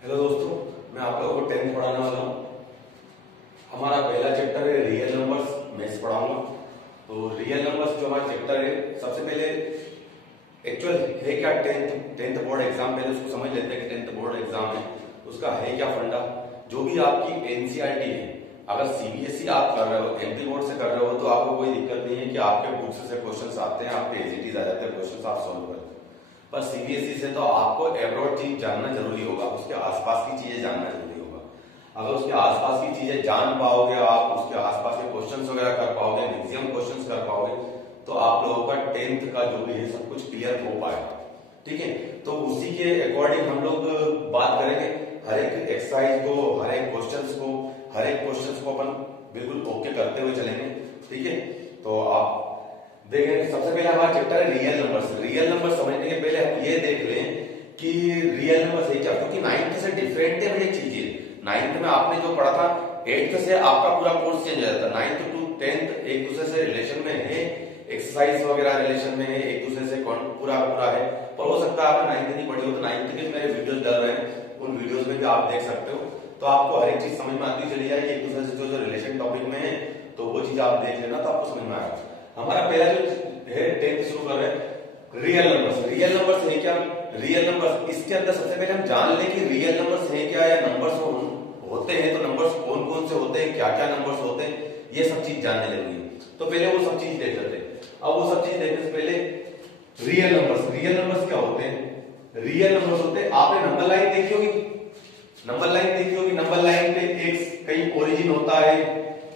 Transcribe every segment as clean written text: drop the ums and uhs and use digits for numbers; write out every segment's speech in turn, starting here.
Hello दोस्तों, मैं आप लोगों को 10th पढ़ाने वाला हूँ। हमारा पहला चैप्टर है रियल नंबर्स। मैं इस पढ़ाऊंगा। तो रियल नंबर्स जो हमारा चैप्टर है, सबसे पहले एक्चुअल है क्या टेंथ बोर्ड एग्जाम। पहले उसको समझ लेते हैं कि 10th बोर्ड एग्जाम है, उसका है क्या फंडा। जो भी आपकी एनसीईआरटी है, अगर सीबीएसई आप कर रहे हो, एमपी बोर्ड से कर रहे हो, तो आपको कोई दिक्कत नहीं है कि आपके बुक्स से क्वेश्चंस आते हैं, आपके एजीटीज आ जाते हैं, क्वेश्चंस आप सोल्व करते हैं। पर सीबीएसई से तो आपको एब्रॉड चीज जानना जरूरी होगा, उसके आसपास की चीजें जानना जरूरी होगा। अगर उसके आसपास की चीजें जान पाओगे, आप उसके आसपास के क्वेश्चंस वगैरह कर पाओगे, मैक्सिमम क्वेश्चंस कर पाओगे, तो आप लोगों का 10th का जो भी है सब कुछ क्लियर हो पाएगा। ठीक है, तो उसी के अकॉर्डिंग हम लोग बात करेंगे। हर एक एक्सरसाइज को, हर एक क्वेश्चंस को अपन बिल्कुल ओके करते हुए चलेंगे। ठीक है, तो आप देखें, सबसे पहले हमारा चैप्टर है रियल नंबर्स। रियल नंबर समझने के पहले हम ये देख लें कि रियल नंबर्स है क्या, क्योंकि 9th से डिफरेंट है ये चीजें। 9th में आपने जो पढ़ा था, 8th से आपका पूरा कोर्स चेंज हो जाता है। 9th to 10th एक दूसरे से रिलेशन में है, एक्सरसाइज वगैरह रिलेशन में है, एक दूसरे से पूरा है। पर हो सकता है आपने 9th नहीं पढ़ी हो, तो 9th के मेरे वीडियोस डल रहे हैं, उन वीडियोस में भी आप देख सकते हो। तो आपको हर एक चीज समझ में आती चली जाएगी, एक दूसरे से जो रिलेशन टॉपिक में है, तो वो चीज आप देख लेना, तो आपको समझ में आएगा। हमारा पहला जो है 10th शुरू कर रहे हैं रियल नंबर्स। रियल नंबर्स है क्या, रियल नंबर्स, इसके अंदर सबसे पहले हम जान लें कि रियल नंबर्स है क्या, या नंबर्स होते हैं तो नंबर्स कौन कौन से होते हैं, क्या क्या नंबर्स होते हैं, ये सब चीज जानने जरूरी है। तो पहले वो सब चीज देख लेते हैं। अब वो सब चीज देखने से पहले रियल नंबर्स क्या होते हैं। रियल नंबर्स होते हैं, आपने नंबर लाइन देखी होगी, नंबर लाइन पे एक कहीं ओरिजिन होता है।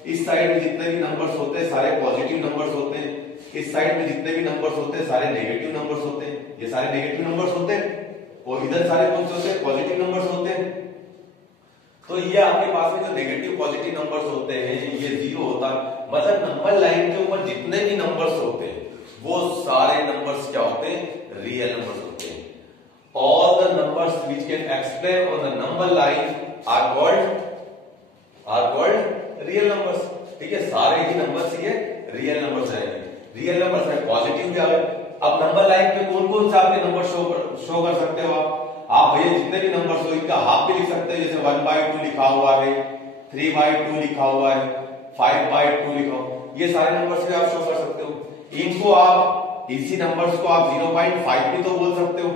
इस साइड में जितने भी नंबर्स होते हैं सारे पॉजिटिव नंबर्स होते हैं, इस साइड में जितने भी नंबर्स होते हैं सारे नेगेटिव नंबर्स होते हैं। ये सारे नेगेटिव नंबर्स होते हैं, और इधर सारे कौन से होते हैं, पॉजिटिव नंबर्स होते हैं। तो ये आपके पास में जो नेगेटिव पॉजिटिव नंबर्स होते हैं, ये 0 होता है। मतलब नंबर लाइन के ऊपर जितने भी नंबर्स होते हैं, वो सारे नंबर्स क्या होते हैं, रियल नंबर्स होते हैं। All the numbers which can explain on the number line are called real numbers. ठीक है, सारे ही नंबर्स ये रियल नंबर्स रहेंगे। रियल नंबर्स है पॉजिटिव भी आ गए। अब नंबर लाइन पे कौन कौन से आपके नंबर शो कर सकते हो आप भैया जितने भी नंबर्स हो इनका हाफ भी लिख सकते हैं। जैसे 1/2 लिखा हुआ है, 3/2 लिखा हुआ है, 5/2 लिखा हुआ, ये सारे नंबर्स भी आप शो कर सकते हो। इनको आप इसी नंबर्स को आप 0.5 भी तो बोल सकते हो।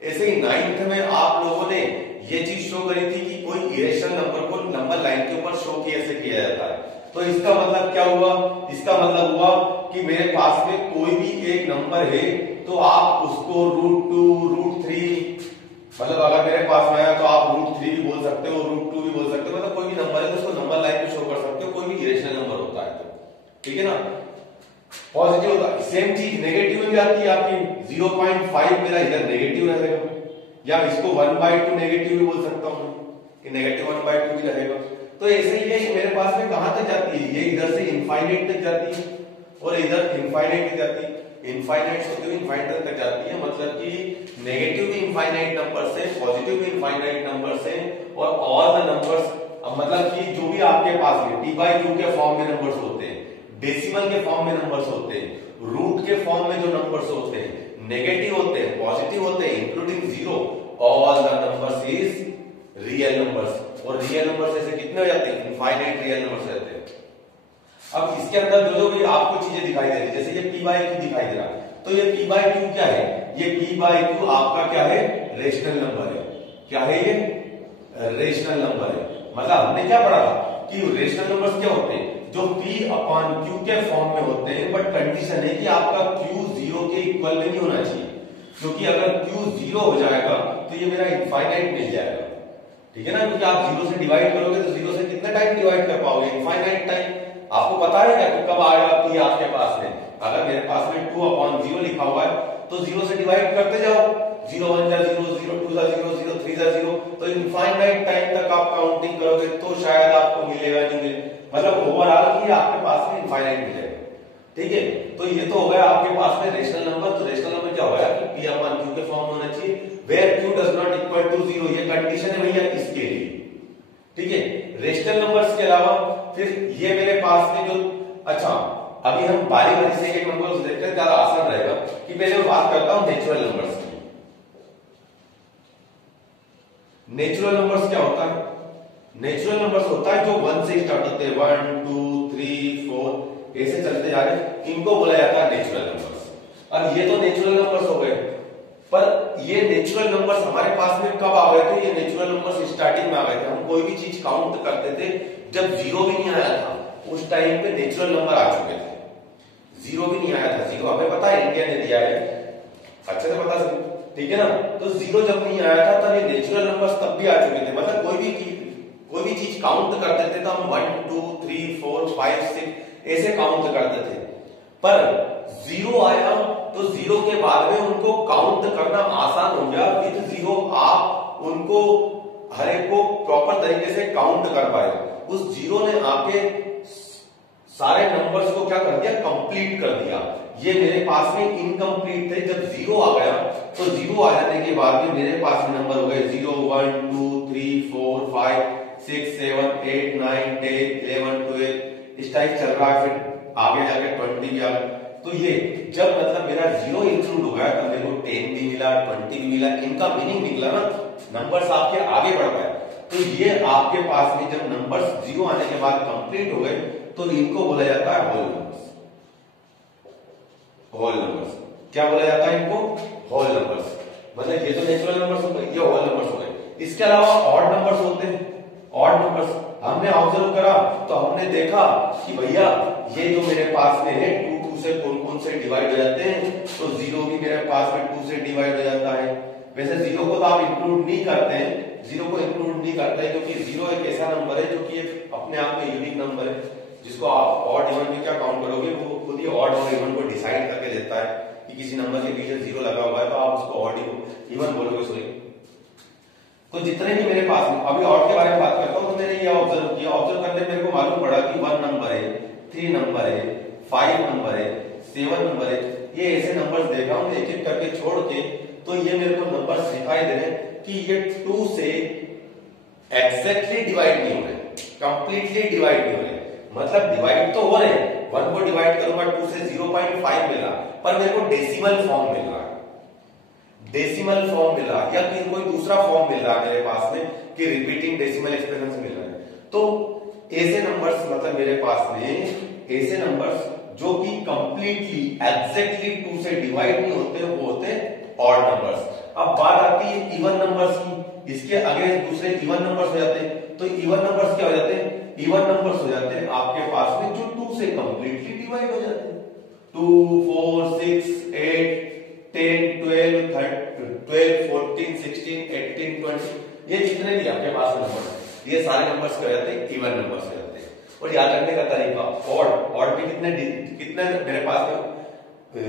ऐसे ही 9th में आप लोगों ने ये चीज शो करी थी कि कोई इरेशनल नंबर को नंबर लाइन के ऊपर शो कैसे किया जाता है। तो इसका मतलब क्या हुआ, इसका मतलब हुआ कि मेरे पास में कोई भी एक नंबर है, तो आप उसको √2, √3, मतलब अगर मेरे पास में आया तो आप √3 भी बोल सकते हो, √2 भी बोल सकते हो। मतलब कोई भी नंबर है तो उसको नंबर लाइन पे शो कर सकते हो, कोई भी इरेशनल नंबर होता है तो। ठीक है ना, पॉजिटिव होता है। सेम चीज नेगेटिव में भी आती है आपकी। 0.5 मेरा इधर नेगेटिव रहेगा, या इसको 1/2 नेगेटिव भी बोल सकता हूं कि नेगेटिव 1/2 भी रहेगा। तो ऐसे ही ये मेरे पास में कहां तक जाती है, ये इधर से इनफाइनाइट तक जाती है, और इधर इनफाइनाइट तक जाती है। इनफाइनाइट से होती हुई इनफाइनाइट तक जाती है, मतलब कि नेगेटिव भी इनफाइनाइट नंबर से, पॉजिटिव भी इनफाइनाइट नंबर से, और ऑल द नंबर्स, मतलब कि जो भी आपके पास में t/2 के फॉर्म में नंबर्स होते हैं, डेसिमल के फॉर्म में नंबर्स होते हैं, रूट के फॉर्म में जो नंबर्स होते हैं, नेगेटिव होते हैं, पॉजिटिव होते हैं, including 0, all the numbers is real numbers. और रियल नंबर्स ऐसे कितने हो जाते हैं, इनफाइनाइट रियल नंबर्स रहते हैं। अब इसके अंदर जो भी आपको चीजें दिखाई दे रही है, जैसे ये p/2 दिखाई दे रहा है, तो ये p/2 क्या है, ये p/2 आपका क्या है, रेशनल नंबर है। क्या है ये, रेशनल नंबर है। मतलब हमने क्या पढ़ा था कि रेशनल नंबर्स क्या होते हैं, जो p/q के फॉर्म में होते हैं, बट कंडीशन है कि आपका q 0 के इक्वल में नहीं होना चाहिए, क्योंकि अगर q 0 हो जाएगा तो ये मेरा इनफाइनाइट मिल जाएगा। ठीक है ना, क्योंकि आप 0 से डिवाइड करोगे तो 0 से कितना टाइम डिवाइड कर पाओगे, इनफाइनाइट टाइम। आपको पता है क्या कि कब आएगा p आपके पास में, अगर मेरे पास में 2/0 लिखा हुआ है तो 0 से डिवाइड करते जाओ, 0 1 जा 0, 0 2 जा 0, 0 3 जा 0, तो इनफाइनाइट टाइम तक आप काउंटिंग करोगे तो शायद आपको मिलेगा, नहीं मिले, मतलब ओवरऑल ही आपके पास में इनफाइनाइट मिलेगा। ठीक है, तो ये तो हो गया आपके पास में रेशनल नंबर। तो रेशनल नंबर क्या होगा कि p/q के फॉर्म में होना चाहिए, where q does not equal to 0, ये कंडीशन है भैया इसके लिए। ठीक है, रेशनल नंबर्स के अलावा फिर ये मेरे पास में जो, अच्छा अभी हम बारी बारी से एक नंबर देखते हैं, ज्यादा आसान रहेगा कि पहले मैं बात करता हूं नेचुरल नंबर्स की। नेचुरल नंबर्स क्या होता है? नेचुरल नंबर्स होता है जो 1 से स्टार्ट होते हैं, 1 2 3 4 ऐसे चलते जा रहे हैं, इनको बोला जाता है नेचुरल नंबर्स। अब ये तो नेचुरल नंबर्स हो गए, पर ये नेचुरल नंबर्स हमारे पास में कब आ गए थे? ये नेचुरल नंबर्स स्टार्टिंग में आ गए थे। हम कोई भी चीज काउंट करते थे जब जीरो भी नहीं आया था, उस टाइम पे नेचुरल नंबर आ चुके थे। जीरो भी नहीं आया था, जीरो हमें पता है इंडिया ने दिया है, अच्छे से पता है, ठीक है ना? तो जीरो जब नहीं आया था तब ये नेचुरल नंबर्स तब भी आ चुके थे। मतलब कोई भी चीज काउंट करते थे तो हम 1 2 3 4 5 6 ऐसे काउंट करते थे, पर जीरो आया तो जीरो के बाद में उनको काउंट करना आसान हो गया। विद जीरो आप उनको हर एक को प्रॉपर तरीके से काउंट कर पाए। उस जीरो ने आके सारे नंबर्स को क्या कर दिया? कंप्लीट कर दिया। ये मेरे पास में इनकम्प्लीट थे, जब जीरो आ गया तो जीरो आ जाने के बाद में मेरे पास में नंबर हो गए 0 1 2 3 4 5 6 7 8 9 10 11 12 इस टाइप चल रहा है। फिर आगे जाके 20 भी आ गया। तो ये जब मतलब मेरा जीरो इंक्लूड हो गया तब मेरे को 10 भी मिला, 20 भी मिला। इनका मीनिंग निकला ना, नंबर्स आपके आगे बढ़ पाए। तो ये आपके पास में जब नंबर्स जीरो आने के बाद कंप्लीट हो गए तो इनको बोला जाता है होल नंबर्स। होल नंबर्स क्या बोला जाता है इनको? Whole numbers. मतलब ये तो नेचुरल नंबर्स हो गए, ये होल नंबर्स हो गए। इसके अलावा ऑड नंबर्स होते हैं। ऑड नंबर्स हमने ऑब्जर्व करा तो हमने देखा कि भैया ये जो मेरे पास में है 2 से कौन कौन से डिवाइड हो जाते हैं? तो जीरो भी मेरे पास में 2 से डिवाइड हो जाता है। वैसे जीरो को तो आप इंक्लूड नहीं करते हैं, जीरो को इंक्लूड नहीं करते हैं क्योंकि जीरो एक ऐसा नंबर है जो कि एक अपने आप में यूनिक नंबर है, जिसको आप ऑड इवन में क्या काउंट करोगे वो खुद ही ऑड और इवन को डिसाइड करके देता है कि किसी नंबर के पीछे जीरो लगा हुआ है तो आप उसको ऑड इवन बोलोगे। सॉरी, तो जितने भी मेरे पास में अभी ऑड के बारे में बात करता हूं तो मैंने ये ऑब्जर्व किया। ऑब्जर्व करने मेरे को मालूम पड़ा कि 1 नंबर है, 3 नंबर है, 5 नंबर है, 7 नंबर है। ये ऐसे नंबर्स देख रहा हूं एक एक करके छोड़ के, तो ये मेरे को नंबर्स दिखाई दे रहे हैं कि ये 2 से एग्जैक्टली डिवाइड नहीं हो रहे, कंप्लीटली डिवाइड नहीं हो रहे। मतलब डिवाइड तो हो रहे हैं, 1 को डिवाइड करूंगा 2 से 0.5 मिला, पर मेरे को डेसिमल फॉर्म मिल रहा है, डेसिमल फॉर्म मिल रहा है, या फिर कोई दूसरा फॉर्म मिल रहा है मेरे पास में कि रिपीटिंग डेसिमल एक्सप्रेशन मिल रहा है। तो ऐसे नंबर्स मतलब मेरे पास में ऐसे नंबर्स जो कि कंप्लीटली एग्जैक्टली 2 से डिवाइड नहीं होते वो होते ऑड नंबर्स। अब बात आती है इवन नंबर्स की, इसके आगे दूसरे इवन नंबर्स हो जाते हैं। तो इवन नंबर्स क्या हो जाते हैं? इवन नंबर्स हो जाते हैं आपके पास में जो 2 से कंप्लीटली डिवाइड हो जाते हैं। 2 4 6 8 10 12 13 12 14 16 18 20 ये जितने भी आपके पास नंबर है ये सारे नंबर्स क्या हो जाते हैं? इवन नंबर्स हो जाते हैं। और याद रखने का तरीका, ऑड भी कितने मेरे पास में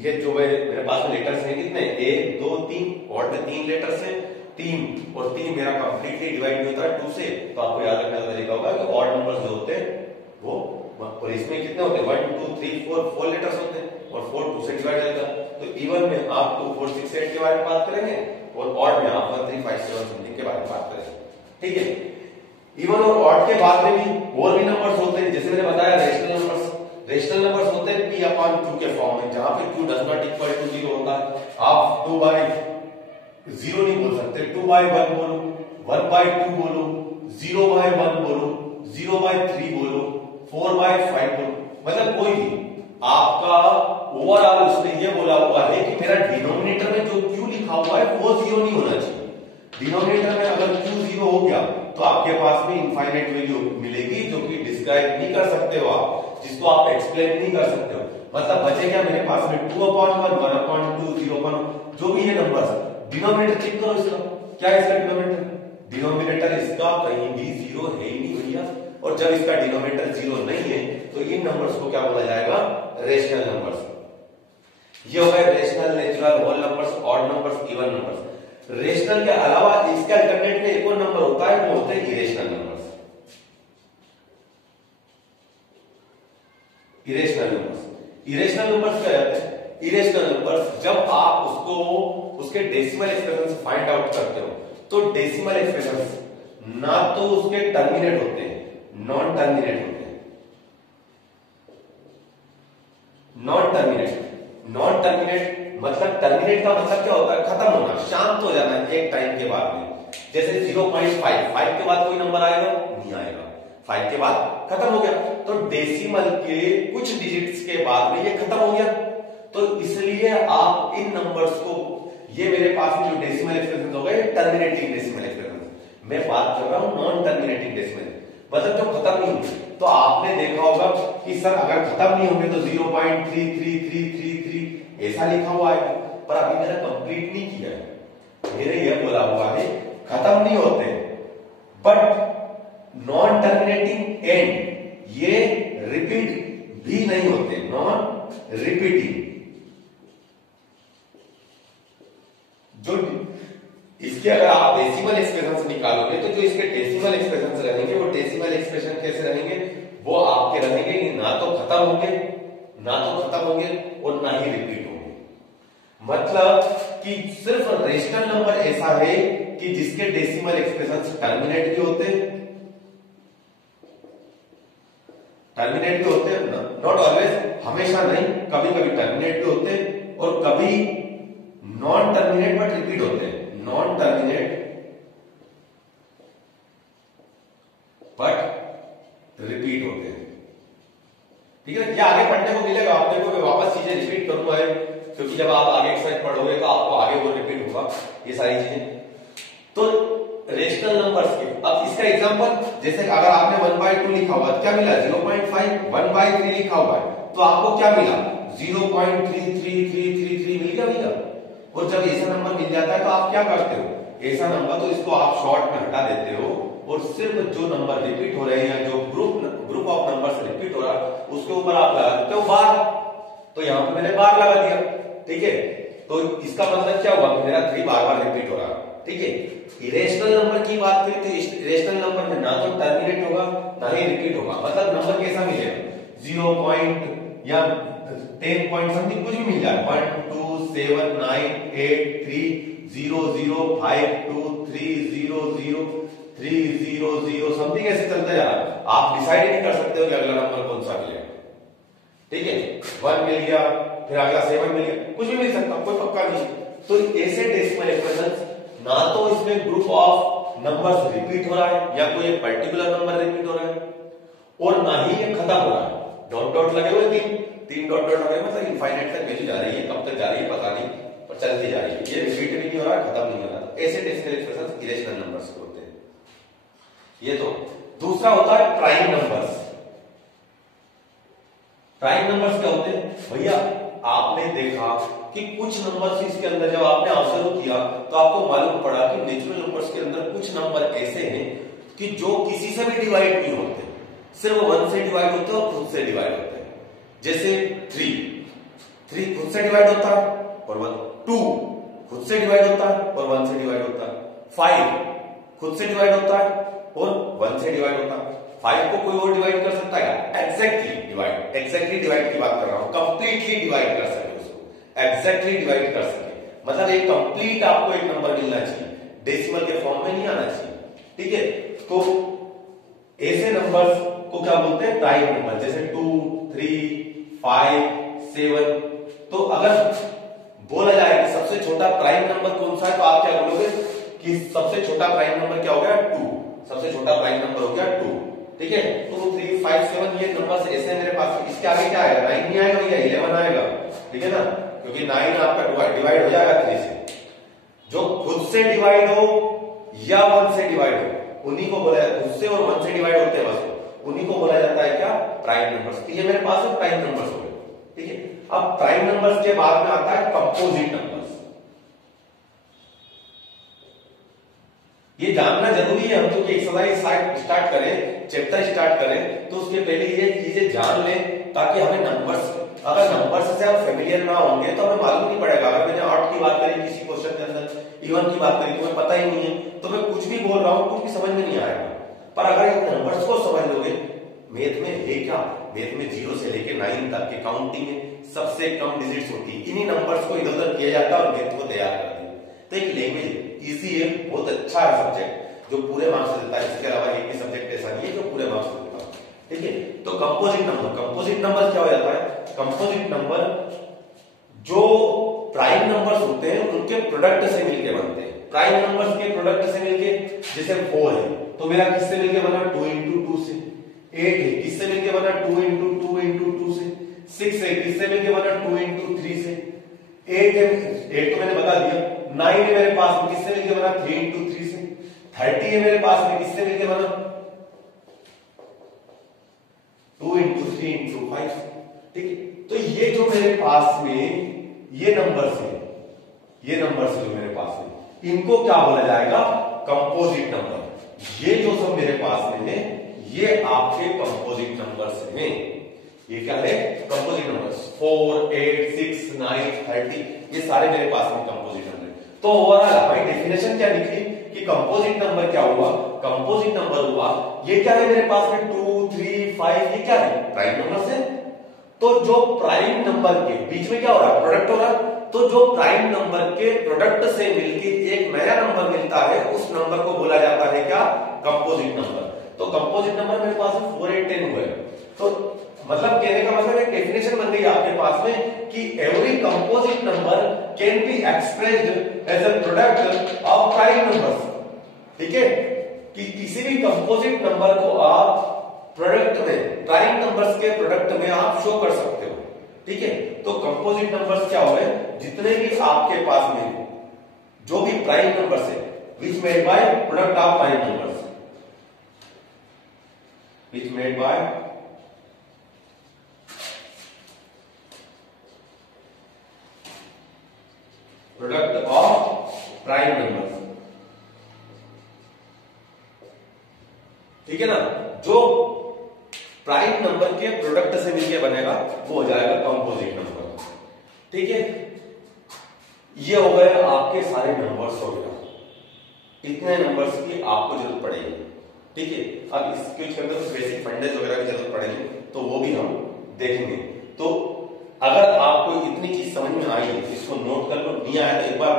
ये जो मेरे पास में लेटर्स हैं कितने? 1 2 3। ऑड में 3 लेटर्स हैं, 3 और 3 मेरा कंप्लीटली डिवाइड नहीं होता है 2 से। तो आपको याद रखने का तरीका होगा कि ऑड नंबर्स जो होते हैं वो, और इसमें कितने होते हैं? 1 2 3 4 लेटर्स होते हैं और 4 2 से डिवाइड होता है। तो इवन में आप 2 4 6 8 के बारे में बात करेंगे और ऑड में आप 1 3 5 7 समथिंग के बारे में बात करेंगे, ठीक है। इवन और ऑड के बाद में भी और भी नंबर्स होते हैं, जैसे मैंने बताया रेशनल नंबर्स। रेशनल नंबर्स होते हैं p/2 के फॉर्म में, जहां पे q does not equal to 0 होता है। आप 2/0 नहीं बोल सकते, 2/1 बोलो, 1/2 बोलो, 0/1 बोलो, 0/3 बोलो, 4/5 बोलो। मतलब कोई भी आपका ओवरऑल उसने ये बोला हुआ है कि मेरा डिनोमिनेटर में जो q लिखा हुआ है वो 0 नहीं होना चाहिए। डिनोमिनेटर में अगर q 0 हो गया तो आपके पास में इनफाइनाइट वैल्यू मिलेगी जो कि डिस्क्राइब नहीं कर सकते हो आप, जिसको आप एक्सप्लेन नहीं कर सकते हो। मतलब बचे क्या मेरे पास में 2/1 1/2 0/1 जो भी ये नंबर्स। डिनोमिनेटर चेक करो इसका, क्या है इसका डिनोमिनेटर? डिनोमिनेटर इसका कहीं भी 0 है ही नहीं भैया। और जब इसका डिनोमिनेटर 0 नहीं है तो इन नंबर्स को क्या बोला जाएगा? Rational numbers. ये हो गए rational, natural, whole numbers, odd numbers, even numbers. Rational के अलावा इसके अल्टरनेट में एक और नंबर होता है, वो होते हैं irrational numbers. Irrational numbers, irrational numbers क्या होते हैं? इरेशनल नंबर्स जब आप उसको उसके डेसिमल एक्सप्रेशन फाइंड आउट करते हो तो डेसिमल एक्सप्रेशन ना तो उसके टर्मिनेट होते हैं, नॉन टर्मिनेट होते हैं। नॉन टर्मिनेट मतलब टर्मिनेट का मतलब क्या होता है? खत्म होना, शांत हो जाना एक टाइम के बाद में। जैसे 0.5, 5 के बाद कोई नंबर आएगा? नहीं आएगा, 5 के बाद खत्म हो गया। तो डेसिमल के कुछ डिजिट्स के बाद में ये खत्म हो गया। तो इसलिए आप इन नंबर्स को, ये मेरे पास में जो डेसिमल एक्सप्रेशन हो गए टर्मिनेटिंग डेसिमल एक्सप्रेशन, मैं बात कर रहा हूं नॉन टर्मिनेटिंग डेसिमल, मतलब जो खत्म नहीं होंगे। तो आपने देखा होगा कि सर अगर खत्म नहीं होंगे तो 0.33333 ऐसा लिखा हुआ है, पर अभी मैंने कंप्लीट नहीं किया है। मेरे ये बोला हुआ है खत्म नहीं होते, बट नॉन टर्मिनेटिंग एंड ये रिपीट भी नहीं होते, नॉन रिपीटिंग। जो इसके अगर आप डेसिमल एक्सप्रेशन निकालोगे तो जो इसके डेसिमल एक्सप्रेशन रहेंगे वो डेसिमल एक्सप्रेशन कैसे रहेंगे? वो आपके रहेंगे कि ना तो खत्म होंगे, ना तो खत्म होंगे और ना ही रिपीट होंगे। मतलब कि सिर्फ रेशनल नंबर ऐसा है कि जिसके डेसिमल एक्सप्रेशन टर्मिनेट भी होते हैं, टर्मिनेट भी होते हैं, नॉट ऑलवेज, हमेशा नहीं, कभी कभी टर्मिनेट भी होते हैं और कभी नॉन टर्मिनेट बट रिपीट होते हैं, नॉन टर्मिनेट बट रिपीट होते हैं। ठीक है, ये आगे पढ़ने को मिलेगा आपने को, मैं वापस चीजें रिपीट करूंगा क्योंकि जब आप आगे एक्सरसाइज पढ़ोगे तो आपको आगे वो रिपीट होगा ये सारी चीजें। तो रेशनल नंबर्स के, अब इसका एग्जांपल, जैसे अगर आपने 1/2 लिखा हुआ क्या मिला? 0.5, 1/3 लिखा हुआ है तो आपको क्या मिला? 0.33333 मिल गया भैया। और जब ऐसा नंबर मिल जाता है तो आप क्या करते हो? ऐसा नंबर तो इसको आप शॉर्ट में हटा देते हो और सिर्फ जो नंबर रिपीट हो रहे हैं, जो ग्रुप ऑफ नंबर्स रिपीट हो रहा है उसके ऊपर आप लगा देते हो बार। तो यहां पे मैंने बार लगा दिया, ठीक है। तो इसका मतलब क्या हुआ? मेरा 3 बार रिपीट हो रहा है, ठीक है। इरेशनल नंबर की बात करें तो इरेशनल नंबर में ना तो टर्मिनेट होगा ना ही रिपीट होगा, मतलब नंबर कैसा मिलेगा? 0 पॉइंट या 10 पॉइंट समथिंग कुछ भी मिल जाए, 1 2 7 9 8 3 0 0 5 2 3 0 0 3 0 0 समथिंग ऐसे चलता जा रहा है। आप डिसाइड ही नहीं कर सकते हो कि अगला नंबर कौन सा मिलेगा, ठीक है। 1 मिल गया, फिर अगला 7 मिल गया, कुछ भी मिल सकता, कोई पक्का नहीं। तो ऐसे डेसिमल एक्सप्रेशन ना तो इसमें ग्रुप ऑफ नंबर्स रिपीट हो रहा है या कोई एक पर्टिकुलर नंबर रिपीट हो रहा है, और ना ही ये खत्म हो रहा है। डॉट डॉट लगे हुए, तीन डॉट डॉट लगे, मतलब इनफाइनाइट तक वैल्यू जा रही है, कब तक जा रही है पता नहीं, पर चलती जा रही है, ये रिपीट भी नहीं हो रहा है, खत्म नहीं हो रहा। ऐसे डेसिमल एक्सप्रेशन इरेशनल नंबर्स होते हैं। ये तो दूसरा होता है प्राइम नंबर्स। प्राइम नंबर्स क्या होते हैं भैया? आपने देखा कि कुछ नंबर्स इसके अंदर जब आपने आंसर किया तो आपको मालूम पड़ा कि नेचुरल नंबर्स के अंदर कुछ नंबर ऐसे हैं कि जो किसी से भी डिवाइड नहीं होते, सिर्फ 1 से डिवाइड होते हैं और खुद से डिवाइड होते हैं। जैसे 3 खुद से डिवाइड होता है और 2 खुद से डिवाइड होता है और 1 से डिवाइड होता है। 5 खुद से डिवाइड होता है और 1 से डिवाइड होता है। 5 को कोई और डिवाइड कर सकता है? एग्जैक्टली डिवाइड की बात कर रहा हूं, कंप्लीटली डिवाइड कर सके उसको, एग्जैक्टली डिवाइड कर सके, मतलब एक कंप्लीट आपको एक नंबर मिलना चाहिए, डेसिमल के फॉर्म में नहीं आना चाहिए, ठीक है। तो ऐसे नंबर्स को क्या बोलते हैं? Prime number. जैसे 2 3 5 7। तो अगर बोला जाए कि सबसे छोटा प्राइम नंबर कौन सा है तो आप क्या बोलोगे कि सबसे छोटा प्राइम नंबर क्या हो गया? 2। सबसे छोटा प्राइम नंबर हो गया 2, ठीक है। 2 3 5 7 ये नंबर ऐसे मेरे पास। इसके आगे क्या आएगा? 9 नहीं आएगा भैया, 11 आएगा, ठीक है ना, क्योंकि 9 आपका डिवाइड हो जाएगा 3 से। जो खुद से डिवाइड हो या 1 से डिवाइड हो उन्हीं को बोला जाता है, खुद से और 1 से डिवाइड होते हैं बस, उन्हीं को बोला जाता है क्या? Prime numbers. तो ये मेरे पास है प्राइम नंबर्स हो गए, ठीक है। अब प्राइम नंबर्स के बाद में आता है कंपोजिट नंबर्स। ये जानना जरूरी है, हम क्योंकि एक्सरसाइज स्टार्ट करें, चैप्टर स्टार्ट करें तो उसके पहले ये चीजें जान लें ताकि हमें नंबर्स, अगर नंबर्स से हम फेमिलियर ना होंगे तो हमें मालूम नहीं पड़ेगा। अगर मैंने 8 की बात करी किसी क्वेश्चन के अंदर, इवन की बात करी, तुम्हें पता ही नहीं है तो मैं कुछ भी बोल रहा हूं कुछ भी समझ में नहीं आएगा। पर अगर इन नंबर्स को समझ लोगे, मैथ में है क्या? मैथ में 0 से लेके 9 तक के काउंटिंग में सबसे कम डिजिट्स होती है, इन्हीं नंबर्स को इधर उधर किया जाता है और मैथ को तैयार करते हैं। तो एक लैंग्वेज इजी है, बहुत अच्छा है सब्जेक्ट जो पूरे मार्क्स देता है। इसके अलावा एक भी सब्जेक्ट ऐसा नहीं है जो पूरे मार्क्स देता है, ठीक है। तो कंपोजिट नंबर क्या हो जाता है? कंपोजिट नंबर जो प्राइम नंबर्स होते हैं उनके प्रोडक्ट से मिलके बनते हैं। प्राइम नंबर्स के प्रोडक्ट से मिलके, जैसे 4 है तो मेरा किससे मिलके बना 2 into 2 से। 8 है किससे मिलके बना 2 into 2 into 2 से। 6 है किससे मिलके बना 2 into 3 से। 8 है, 8 तो मैंने बता दिया। 9 है मेरे पास में किससे मिलके बना 3 into 3 से। 30 है मेरे पास में किससे मिलके बना 2 into 3 into 5। ठीक है, तो ये जो मेरे पास में ये नंबर्स है, ये नंबर्स जो मेरे पास है, इनको क्या बोला जाएगा कंपोजिट नंबर। ये जो सब मेरे पास में है ये आपके कंपोजिट नंबर्स हैं। ये क्या है कंपोजिट नंबर्स। 4, 8, 6, 9, 30 ये सारे मेरे पास में कंपोजिट नंबर है। तो ओवरऑल हमारी डेफिनेशन क्या निकली कि कंपोजिट नंबर क्या हुआ, कंपोजिट नंबर हुआ ये क्या है मेरे पास में 2, 3, 5 ये क्या है प्राइम नंबर्स है। तो जो प्राइम नंबर के बीच में क्या हो रहा है प्रोडक्ट हो रहा है, तो जो प्राइम नंबर के प्रोडक्ट से मिलके एक नया नंबर मिलता है उस नंबर को बोला जाता है क्या कंपोजिट नंबर। तो कंपोजिट नंबर मेरे पास में 4, 8, 10 हुए। तो मतलब कहने का मतलब एक डेफिनेशन बन गई आपके पास में कि every composite number can be expressed as a product of prime numbers. ठीक है, कि किसी भी कंपोजिट नंबर को आप प्रोडक्ट में प्राइम नंबर्स के प्रोडक्ट में आप शो कर सकते हो। ठीक है, तो कंपोजिट नंबर्स क्या हुए जितने भी आपके पास में जो भी प्राइम नंबर्स है which made by product of prime numbers, which made by product of prime numbers. ठीक है ना, जो प्राइम नंबर के प्रोडक्ट से मिलके बनेगा वो हो जाएगा कंपोजिट नंबर। ठीक है, ये हो गए आपके सारे नंबर्स हो गया, इतने नंबर्स की आपको जरूरत पड़ेगी। ठीक है, अब इसके अंदर कुछ बेसिक फंडेज वगैरह की जरूरत पड़ेगी तो वो भी हम देखेंगे। तो अगर आपको इतनी चीज समझ में आई है इसको नोट कर लो, नहीं आया तो एक बार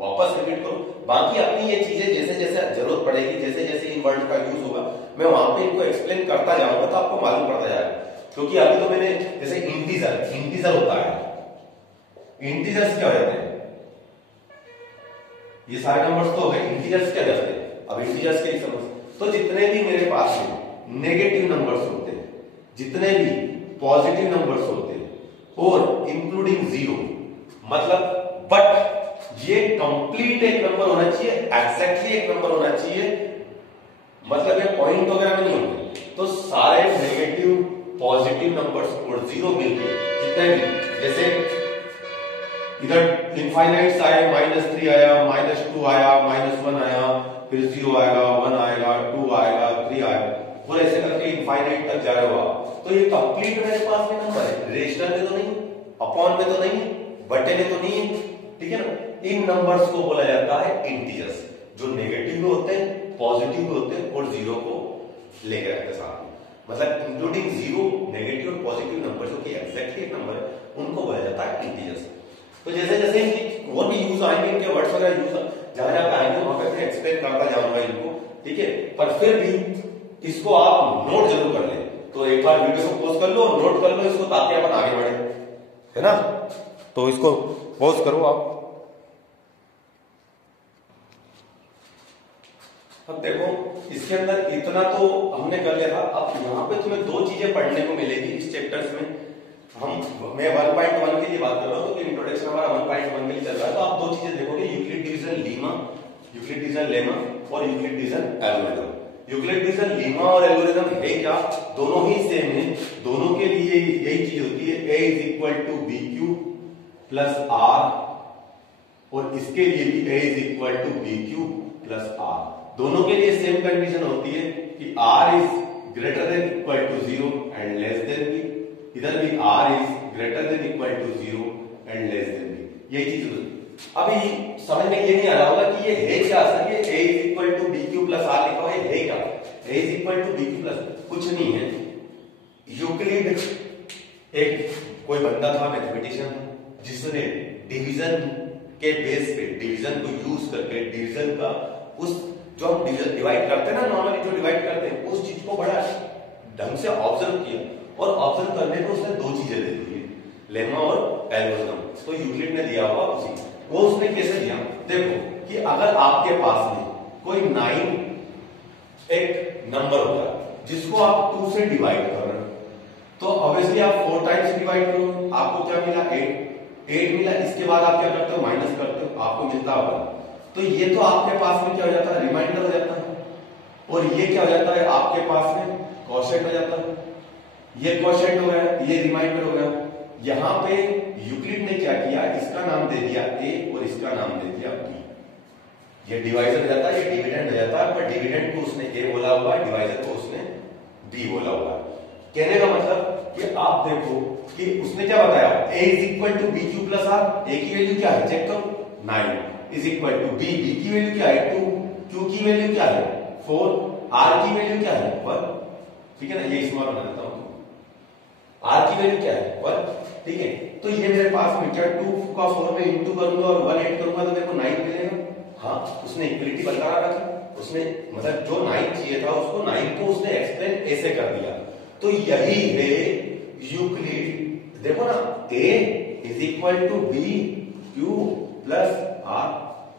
वापस रिपीट करो। बाकी अपनी ये चीजें जैसे जैसे जरूरत पड़ेगी, जैसे जैसे इन वर्ड का यूज होगा मैं वहां पे इनको एक्सप्लेन करता जाऊंगा तो आपको मालूम पड़ता जाएगा। क्योंकि अभी तो मैंने जैसे इंटीजर होता है, इंटीजर्स क्या हो जाते हैं, ये सारे नंबर्स तो हो गए, इंटीजर्स क्या जाते हैं। अब इंटीजर्स के समझ, तो जितने भी मेरे पास में नेगेटिव नंबर्स होते हैं, जितने भी पॉजिटिव नंबर्स होते हैं और इंक्लूडिंग 0 मतलब बट ये कंप्लीट एक नंबर होना चाहिए, एग्जैक्टली एक नंबर होना चाहिए, मतलब ये पॉइंट वगैरह में नहीं होंगे। तो सारे नेगेटिव पॉजिटिव नंबर्स और 0 मिलके जितने भी, जैसे इधर इनफाइनाइट्स आए, -3 आया, -2 आया, -1 आया, फिर 0 आएगा, 1 आएगा, 2 आएगा, 3 आएगा, और ऐसे करके इनफाइनाइट तक जा रहे हो आप। तो ये कंप्लीट मेरे पास में नंबर है, रेशनल में तो नहीं, अपॉन में तो नहीं, बटे में तो नहीं है। ठीक है ना, इन नंबर्स को बोला जाता है इंटीजर्स, जो नेगेटिव भी होते हैं, पॉजिटिव भी होते हैं और 0 को लेकर रखते हैं साथ में, मतलब इंक्लूडिंग 0, नेगेटिव और पॉजिटिव नंबर जो कि एग्जैक्टली एक नंबर है उनको बोला जाता है इंटीजर्स। तो जैसे जैसे इनकी और भी यूज आएंगे, इनके वर्ड्स वगैरह यूज जहां जहां पे आएंगे वहां पे एक्सप्लेन करता जाऊंगा इनको। ठीक है, पर फिर भी इसको आप नोट जरूर कर लें। तो एक बार वीडियो को पॉज कर लो और नोट कर लो इसको, ताकि अपन आगे बढ़े, है ना। तो इसको पॉज करो आप। अब देखो इसके अंदर इतना तो हमने कर लिया था। अब यहाँ पे तुम्हें 2 चीजें पढ़ने को मिलेगी इस चैप्टर्स में। मैं 1.1 के लिए बात कर रहा हूँ, तो इंट्रोडक्शन हमारा 1.1 के लिए चल रहा है। तो आप 2 चीजें देखोगे, Euclid division lemma, Euclid division lemma और Euclid division algorithm. Euclid division lemma और एल्गोरिथम है क्या, दोनों ही सेम है। दोनों के लिए यही चीज होती है, a = bq + r, और इसके लिए भी a = bq + r। दोनों के लिए सेम कंडीशन होती है कि r is greater than equal to 0 and less than b, इधर भी r is greater than equal to 0 and less than b। यही चीज होती है। अभी समझ में ये नहीं आ रहा होगा कि ये है क्या, सर ये a = bq + r लिखा हुआ है क्या, a = bq + कुछ नहीं है। यूक्लिड एक कोई बंदा था, मैथमेटिशियन, जिसने डिवीजन के बेस पे, डिवीजन को यूज करके डिवीजन का उस जो हम डिवाइड करते हैं ना, नॉर्मली जो डिवाइड करते हैं, उस चीज को बड़ा ढंग से ऑब्जर्व किया और ऑब्जर्व करने में उसने 2 चीजें ले ली, लेमा और एल्गोरिथम, तो यूक्लिड ने दिया हुआ उसी वो उसने कैसे दिया, देखो कि अगर आपके पास में कोई 9 एक नंबर होगा जिसको आप 2 से डिवाइड कर रहे हो, तो ऑब्वियसली आप 4 टाइम्स डिवाइड करो, आपको क्या मिला 8 मिला, इसके बाद आप क्या करते हो माइनस करते हो, आपको मिलता होगा। तो ये तो आपके पास में क्या हो जाता है, रिमाइंडर हो जाता है, और ये क्या हो जाता है आपके पास में क्वोशिएंट हो जाता है, ये क्वोशिएंट हो गया, ये रिमाइंडर हो गया। यहां पे यूक्लिड ने क्या किया, इसका नाम दे दिया ए और इसका नाम दे दिया बी, ये डिवाइजर हो जाता है, ये डिविडेंड हो जाता है, पर डिविडेंड को उसने ए बोला हुआ है, डिवाइजर को उसने बी बोला हुआ है। कहने का मतलब कि आप देखो कि उसने क्या बताया, a is equal to B Q plus R, A की वैल्यू क्या है चेक करो 9 इज इक्वल टू बी की वैल्यू क्या है 2, क्यू की वैल्यू क्या है 4, आर की वैल्यू क्या है 1, ठीक है ना, ये स्मॉल बना देता हूं, आर की वैल्यू क्या है 1, ठीक है। तो ये मेरे पास में क्या 2 का 4 में इंटू करूंगा और 1 ऐड करूंगा तो मेरे को 9 मिलेगा। हाँ, उसने इक्वलिटी बरकरार रखी, उसने मतलब जो 9 चाहिए था उसको 9 को उसने एक्सप्लेन ऐसे कर दिया। तो यही है यूक्लिड, देखो ना a is equal to B Q plus R,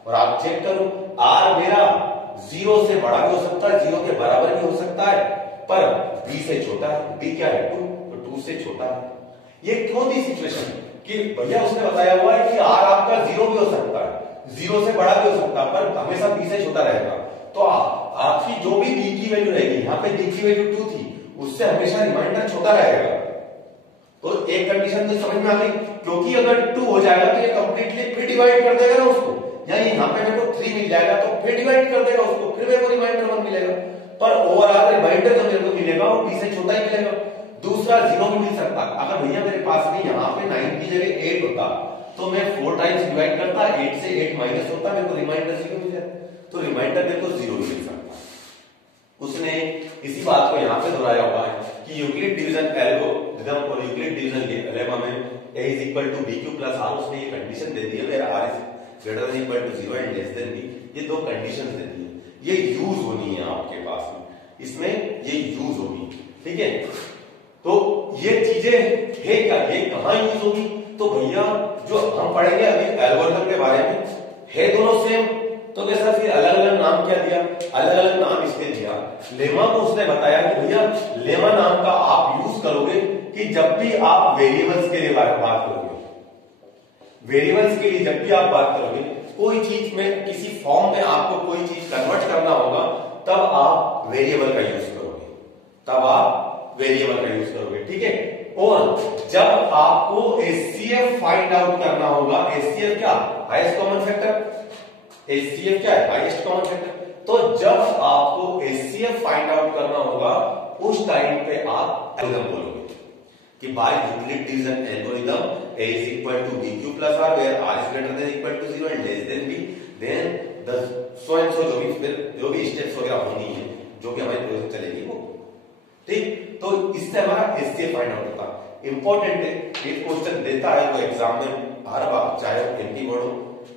और आप चेक करो r मेरा 0 से बड़ा भी हो सकता है, 0 के बराबर भी हो सकता है, पर b से छोटा है, b क्या है 2, तो 2 से छोटा है। ये क्यों थी सिचुएशन कि भैया उसने बताया हुआ है कि r आपका 0 भी हो सकता है, 0 से बड़ा भी हो सकता है, पर हमेशा b से छोटा रहेगा। तो आपकी जो भी b की वैल्यू रहेगी, यहाँ पे b की वैल्यू 2 थी, उससे हमेशा रिमाइंडर छोटा रहेगा। तो एक कंडीशन तो समझ में आ गई, क्योंकि अगर 2 हो जाएगा तो ये कंप्लीटली फिर डिवाइड कर देगा ना उसको, यानी यहाँ पे मेरे को 3 मिल जाएगा तो फिर डिवाइड कर देगा उसको, फिर मेरे को रिमाइंडर 1 मिलेगा, पर ओवरऑल रिमाइंडर जो मेरे को मिलेगा वो b से छोटा ही मिलेगा। दूसरा 0 भी मिल सकता, अगर भैया मेरे पास में यहाँ पे 9 की जगह 8 होता तो मैं 4 टाइम्स डिवाइड करता, 8 से 8 माइनस होता, मेरे को रिमाइंडर 0 मिल जाता, तो रिमाइंडर मेरे को 0 मिल सकता। उसने इसी बात को यहाँ पे दोहराया हुआ है कि यूक्लिड डिवीजन एल्गोरिथम और यूक्लिड डिवीजन लेमा में a is equal to B Q plus R, उसने ये कंडीशन दे दी है where r is greater than equal to 0 and less than b, ये दो कंडीशंस दे दी है, ये यूज होनी है आपके पास में, इसमें ये यूज होगी, ठीक है। तो ये चीजें है क्या, ये कहां यूज होगी, तो भैया जो हम पढ़ेंगे अभी एल्गोरिथम के बारे में, है दोनों सेम, तो कैसा फिर अलग अलग नाम क्या दिया, अलग अलग नाम इसने दिया। लेमा को उसने बताया कि भैया लेमा नाम का आप यूज करोगे कि जब भी आप वेरिएबल्स के लिए बात करोगे, वेरिएबल्स के लिए जब भी आप बात करोगे, कोई चीज में किसी फॉर्म में आपको कोई चीज कन्वर्ट करना होगा, तब आप वेरिएबल का यूज करोगे, तब आप वेरिएबल का यूज करोगे, ठीक है। और जब आपको एचसीएफ फाइंड आउट करना होगा, एचसीएफ क्या, हाईएस्ट कॉमन फैक्टर, एचसीएफ क्या है, हाईएस्ट कॉमन फैक्टर, तो जब आपको एचसीएफ फाइंड आउट करना होगा उस टाइम पे आप एल्गोरिथम बोलोगे कि by Euclid division algorithm a is equal to b q plus r where r is greater than equal to 0 and less than b, then the so and so जो भी steps वगैरह होनी है, जो भी हमारी प्रोसेस चलेगी वो, ठीक। तो इससे हमारा एचसीएफ फाइंड आउट होता है। इंपॉर्टेंट है, एक क्वेश्चन देता है वो एग्जाम में हर बार, चाहे वो एमपी बोर्ड हो,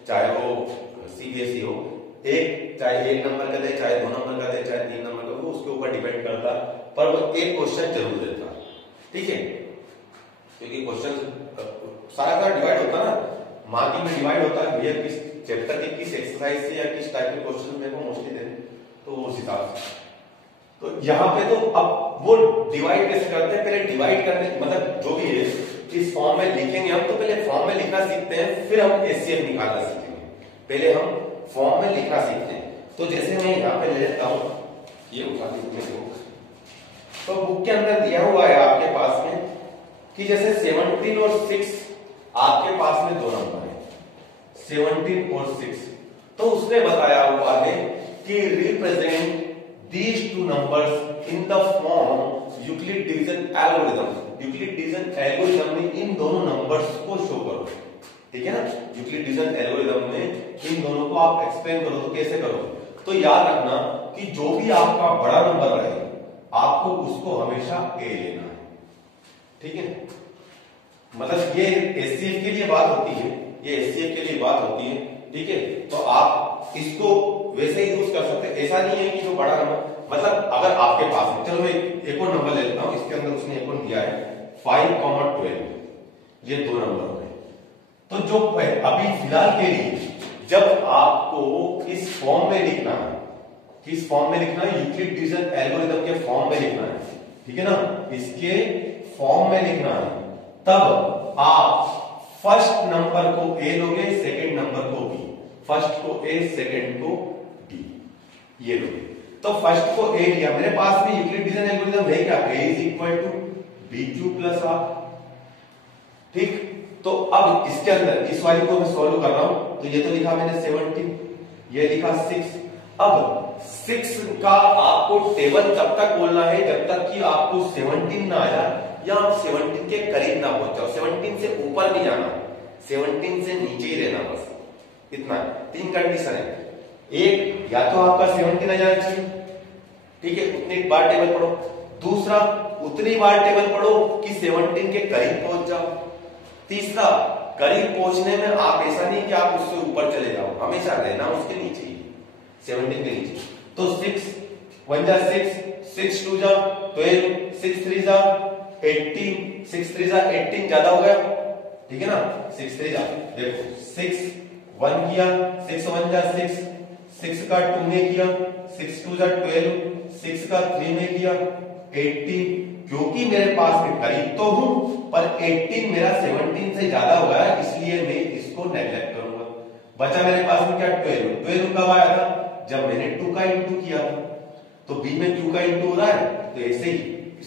चाहे वो सीबीएसई हो, चाहे 1 नंबर का दे, चाहे 2 नंबर का दे, चाहे 3 नंबर का, वो उसके ऊपर डिपेंड करता है, पर वो एक क्वेश्चन जरूर देता है, ठीक है। क्योंकि क्वेश्चन सारा डिवाइड होता है ना, मार्किंग में डिवाइड होता है, भैया किस चैप्टर के किस एक्सरसाइज से या किस टाइप के क्वेश्चन मेरे को मोस्टली देने, तो उस हिसाब से। तो यहाँ पे तो अब वो डिवाइड कैसे करते हैं, पहले डिवाइड करने मतलब जो भी है इस फॉर्म में लिखेंगे हम, तो पहले फॉर्म में लिखना सीखते हैं, फिर हम एचसीएफ निकालना सीखेंगे, पहले हम फॉर्म में लिखना सीखते हैं। तो जैसे मैं यहाँ पे ले लेता हूं, ये उठा लीजिए बुक, तो बुक के अंदर दिया हुआ है आपके पास में कि जैसे 17 और 6 आपके पास में 2 नंबर है, 17 और 6, तो उसने बताया हुआ है कि represent these two numbers in the form Euclid division algorithm, Euclid division algorithm में इन दोनों नंबर्स को शो करो, ठीक है ना। यूक्लिड डिवीजन एल्गोरिथम में इन दोनों को आप एक्सप्लेन करो, तो कैसे करोगे, तो याद रखना कि जो भी आपका बड़ा नंबर रहे आपको उसको हमेशा ए लेना है, ठीक है। मतलब ये एचसीएफ के लिए बात होती है, ये एचसीएफ के लिए बात होती है, ठीक है। तो आप इसको वैसे ही यूज कर सकते हैं, ऐसा नहीं है कि जो बड़ा नंबर, मतलब अगर आपके पास है, चलो मैं एक और नंबर ले लेता हूं, इसके अंदर उसने एक और दिया है 5, 12, ये 2 नंबर हो गए, तो जो अभी फिलहाल के लिए जब आपको इस फॉर्म में लिखना है, किस फॉर्म में लिखना है, यूक्लिड डिवीजन एल्गोरिथम के फॉर्म में लिखना है, ठीक है ना, इसके फॉर्म में लिखना है, तब आप फर्स्ट नंबर को ए लोगे, सेकंड नंबर को बी, फर्स्ट को ए सेकंड को बी, ये लोगे। तो फर्स्ट को ए लिया, मेरे पास में यूक्लिड डिवीजन एल्गोरिथम है क्या, A is equal to B Q plus R, ठीक। तो अब इसके अंदर इस वाली को मैं सॉल्व कर रहा हूं, तो ये तो लिखा मैंने 17, ये लिखा 6। अब 6 का आपको टेबल तब तक बोलना है जब तक कि आपको 17 ना आ जाए या आप 17 के करीब ना पहुंच जाओ, 17 से ऊपर नहीं जाना, 17 से नीचे ही रहना, बस इतना। 3 कंडीशन है, एक या तो आपका 17 आ जाना चाहिए, ठीक है, उतनी बार टेबल पढ़ो, दूसरा उतनी बार टेबल पढ़ो कि 17 के करीब पहुंच जाओ, तीसरा करीब पहुंचने में आप ऐसा नहीं कि आप उससे ऊपर चले जाओ, हमेशा रहना उसके नीचे ही, 17 के नीचे। तो 6 1 जा 6, 6 2 जा 12, 6 3 जा 18, 6 3 जा 18 ज्यादा हो गया, ठीक है ना, 6 3 जा, देखो 6 1 किया, 6 1 जा 6, 6 का 2 में किया, 6 2 जा 12, 6 का 3 में किया 18, क्योंकि मेरे पास में करीब तो हूं पर 18 मेरा 17 से ज्यादा हो गया, इसलिए मैं इसको नेगलेक्ट करूंगा। बचा मेरे पास में क्या, 12। 12 कब आया था, जब मैंने 2 का इंटू किया था, तो बी में 2 का इंटू हो रहा है, तो ऐसे ही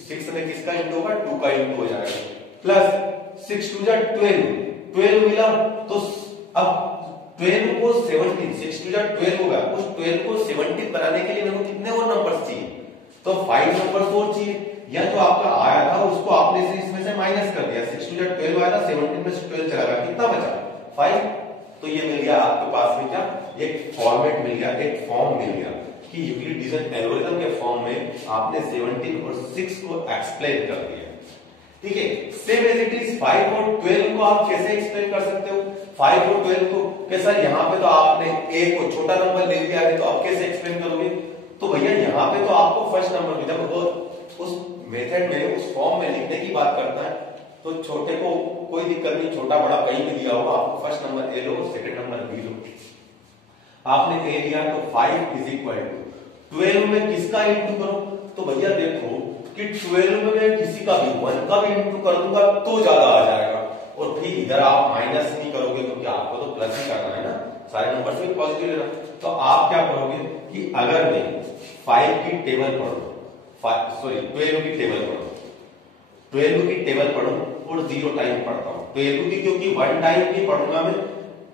6 में किसका इंटू होगा, 2 का इंटू हो जाएगा, प्लस 6 2 जा 12, 12 मिला, तो अब 12 को 17, 6 2 जा 12 होगा, उस 12 को 17 बनाने के लिए मेरे को कितने और नंबर्स चाहिए, तो 5 नंबर्स और चाहिए, या जो आपका आया था उसको आपने से इसमें से माइनस कर दिया, 6 2 जा 12 आया था, 17 में से 12 चला गया, कितना बचा 5। तो ये मिल गया आपके पास में क्या, एक फॉर्मेट मिल गया, एक फॉर्म मिल गया कि यूक्लिड डिवीजन एल्गोरिथम के फॉर्म में आपने 17 और 6 को एक्सप्लेन कर दिया, ठीक है। सेम एज इट इज 5 और 12 को आप कैसे एक्सप्लेन कर सकते हो, 5 और 12 को कैसा, यहाँ पे तो आपने a को छोटा नंबर ले लिया है, तो आप कैसे एक्सप्लेन करोगे, तो भैया यहाँ पे तो आपको फर्स्ट नंबर में, जब उस मेथड में उस फॉर्म में लिखने की बात करता है, तो छोटे को कोई दिक्कत नहीं, छोटा बड़ा कहीं भी दिया होगा, आपको फर्स्ट नंबर ए लो, सेकंड नंबर बी लो। आपने ए लिया तो 5 इज इक्वल टू 12 में किसका इंटू करो, तो भैया देखो कि 12 में मैं किसी का भी 1 का भी इंटू कर दूंगा तो ज्यादा आ जाएगा, और फिर इधर आप माइनस नहीं करोगे तो क्या, आपको तो प्लस ही करना है ना, सारे नंबर से पॉजिटिव लेना। तो आप क्या करोगे कि अगर मैं 5 की टेबल पढ़ूं, 12 की टेबल पढ़ूं, 12 की टेबल पढ़ूं और 0 टाइम पढ़ता हूं, 12 की क्योंकि 1 टाइम की पढ़ूंगा मैं,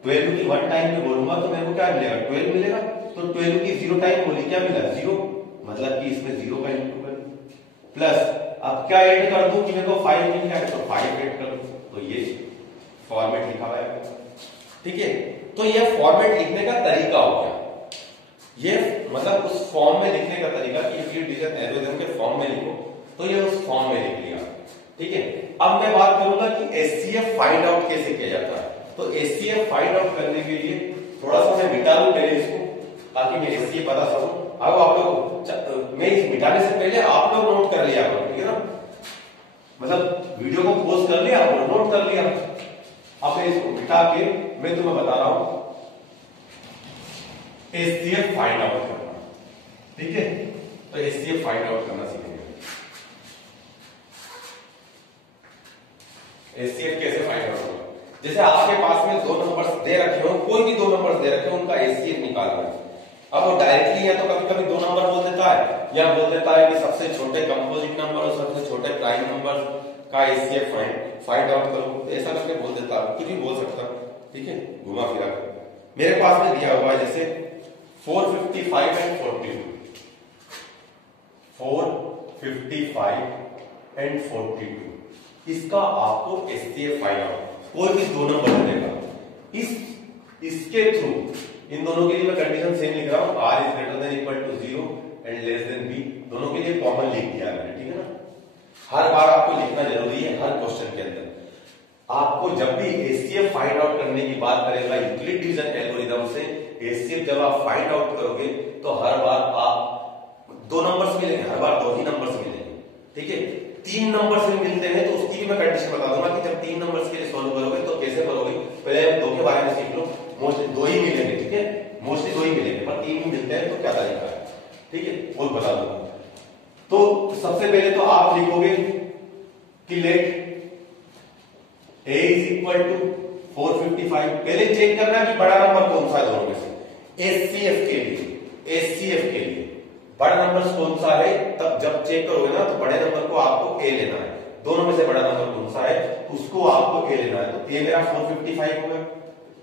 12 की 1 टाइम में बोलूंगा तो मेरे को क्या मिलेगा, 12 मिलेगा, तो 12 की 0 टाइम बोली, क्या मिला 0, मतलब कि इसमें 0 का इंटू कर, प्लस अब क्या ऐड कर दूं कि मेरे को 5 मिल गया, तो 5 ऐड कर दूं, तो ये फॉर्मेट लिखा हुआ है, ठीक है। तो ये फॉर्मेट लिखने का तरीका हो गया, ये मतलब उस फॉर्म में लिखने का तरीका कि यूक्लिड डिवीजन एल्गोरिथम के फॉर्म में लिखो, तो ये उस फॉर्म में लिख लिया, ठीक है। अब मैं बात करूंगा कि एचसीएफ फाइंड आउट कैसे किया जाता है। तो एचसीएफ फाइंड आउट करने के लिए थोड़ा सा मैं मिटा लूं पहले इसको, ताकि मैं एचसीएफ बता सकूं। अब आप लोग, मैं इस मिटाने से पहले आप लोग नोट कर लिया करो, ठीक है ना, मतलब वीडियो को पॉज कर लिया और नोट कर लिया। अब मैं इसको मिटा के मैं तुम्हें बता रहा हूं एचसीएफ फाइंड आउट करना, ठीक है। तो एचसीएफ फाइंड आउट करना सीखेंगे। एचसीएफ कैसे फाइंड आउट होगा, जैसे आपके पास में 2 नंबर्स दे रखे हो, कोई भी 2 नंबर्स दे रखे हो, उनका एचसीएफ निकालना है। अब वो डायरेक्टली या तो कभी कभी 2 नंबर बोल देता है, या बोल देता है कि सबसे छोटे कंपोजिट नंबर और सबसे छोटे प्राइम नंबर का एचसीएफ फाइंड आउट करो, तो ऐसा करके बोल देता है, कुछ भी बोल सकता है, ठीक है, घुमा फिरा कर। मेरे पास में दिया हुआ है जैसे 455 एंड 42, 455 एंड 42, इसका आपको एचसीएफ फाइंड आउट, कोई भी 2 नंबर देगा, इसके थ्रू इन दोनों के लिए मैं कंडीशन सेम लिख रहा हूं, r is greater than equal to 0 and less than b, दोनों के लिए कॉमन लिख दिया मैंने, ठीक है ना। हर बार आपको लिखना जरूरी है, हर क्वेश्चन के अंदर आपको जब भी एचसीएफ फाइंड आउट करने की बात करेगा यूक्लिड डिवीजन एल्गोरिथम से, एचसीएफ जब आप फाइंड आउट करोगे तो हर बार आप 2 नंबर्स मिलेंगे, हर बार 2 ही नंबर्स मिलेंगे, ठीक है। तीन नंबर से मिलते हैं तो उसकी भी मैं कंडीशन बता दूंगा कि जब तीन नंबर्स के लिए सॉल्व करोगे तो कैसे करोगे। पहले दो के बारे में सीख लो, मोस्टली दो ही मिलेंगे, ठीक है, मोस्टली दो ही मिलेंगे, पर तीन ही मिलते हैं तो क्या तरीका है, ठीक है, वो बता दूंगा। तो सबसे पहले तो आप लिखोगे कि let a is equal to 455। पहले चेक करना कि बड़ा नंबर कौन सा है दोनों में से। एचसीएफ के लिए बड़ा नंबर कौन सा है, तब जब चेक करोगे ना तो बड़े नंबर को आपको ए लेना है। दोनों में से बड़ा नंबर कौन सा है उसको आपको ए लेना है। तो ए मेरा 455 होगा,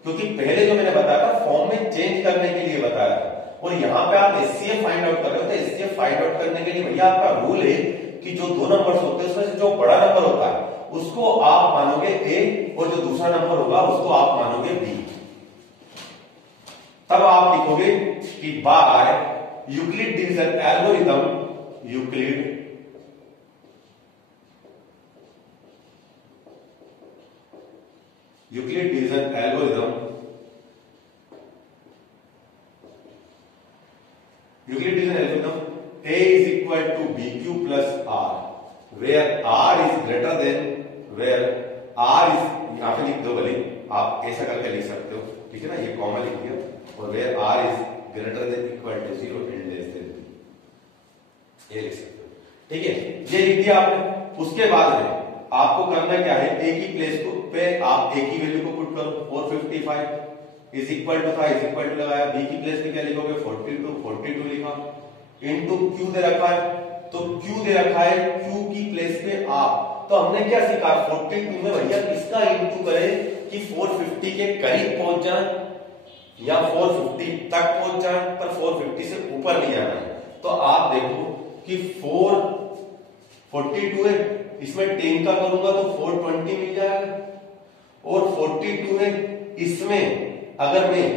क्योंकि पहले जो मैंने बताया था फॉर्म में चेंज करने के लिए बताया था, और यहाँ पे आप एचसीएफ फाइंड आउट कर रहे हो। तो एचसीएफ फाइंड आउट करने के लिए भैया आपका रूल है कि जो दो नंबर्स होते हैं उसमें से जो बड़ा नंबर होता है उसको आप मानोगे ए, और जो दूसरा नंबर होगा उसको आप मानोगे बी। तब आप लिखोगे कि by Euclid division algorithm, Euclid division algorithm, A is equal to BQ plus R, where R is greater than, where R is, यहां पे लिख दो भले, आप ऐसा करके लिख सकते हो, ठीक है ना, ये कॉमा लिख दिया, और where R is greater than equal to 0 and less than 0, ये लिख सकते हो, ठीक है, ये लिख दिया आपने। उसके बाद में आपको करना क्या है, A की प्लेस को पे आप A की वैल्यू को पुट करो, 455 इज इक्वल टू था, इज इक्वल टू लगाया, B की प्लेस पे क्या लिखोगे, 42 लिखा, इनटू Q दे रखा है, तो Q दे रखा है, Q की प्लेस पे आप, तो हमने क्या सीखा 42 में भैया किसका इनटू करें कि 450 के करीब पहुंच जाए या 450 तक पहुंच जाए, पर 450 से ऊपर नहीं आना है। तो आप देखो कि 442 है, इसमें 10 का करूंगा तो 420 मिल जाएगा, और 42 है, इसमें अगर मैं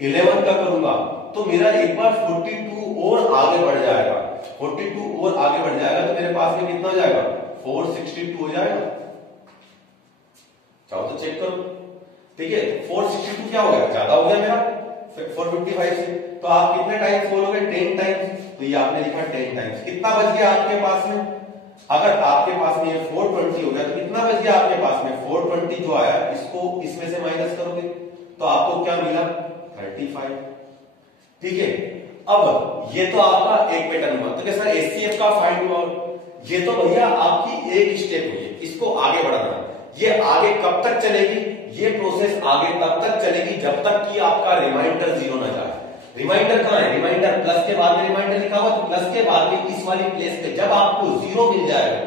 11 का करूंगा तो मेरा एक बार 42 और आगे बढ़ जाएगा, 42 और आगे बढ़ जाएगा, तो मेरे पास में कितना जाएगा, 462 हो जाएगा। चाहो तो चेक करो, ठीक है, 462 क्या हो गया, ज्यादा हो गया मेरा 455 से, तो आप कितने टाइम्स बोलोगे, 10 टाइम्स, तो ये आपने लिखा 10 टाइम्स। कितना बच गया आपके पास में, अगर आपके पास में ये 420 हो गया तो कितना बच गया आपके पास में, 420 जो आया इसको इसमें से माइनस करोगे तो आपको क्या मिला, 35, ठीक है। अब ये तो आपका एक पैटर्न हुआ, तो कैसा एचसीएफ का फाइंड हुआ, ये तो भैया आपकी एक स्टेप हुई, इसको आगे बढ़ाना। ये आगे कब तक चलेगी, ये प्रोसेस आगे तब तक चलेगी जब तक कि आपका रिमाइंडर 0 ना जाए। रिमाइंडर कहां है, रिमाइंडर प्लस के बाद में रिमाइंडर लिखा हुआ, तो प्लस के बाद में इस वाली प्लेस पे जब आपको 0 मिल जाएगा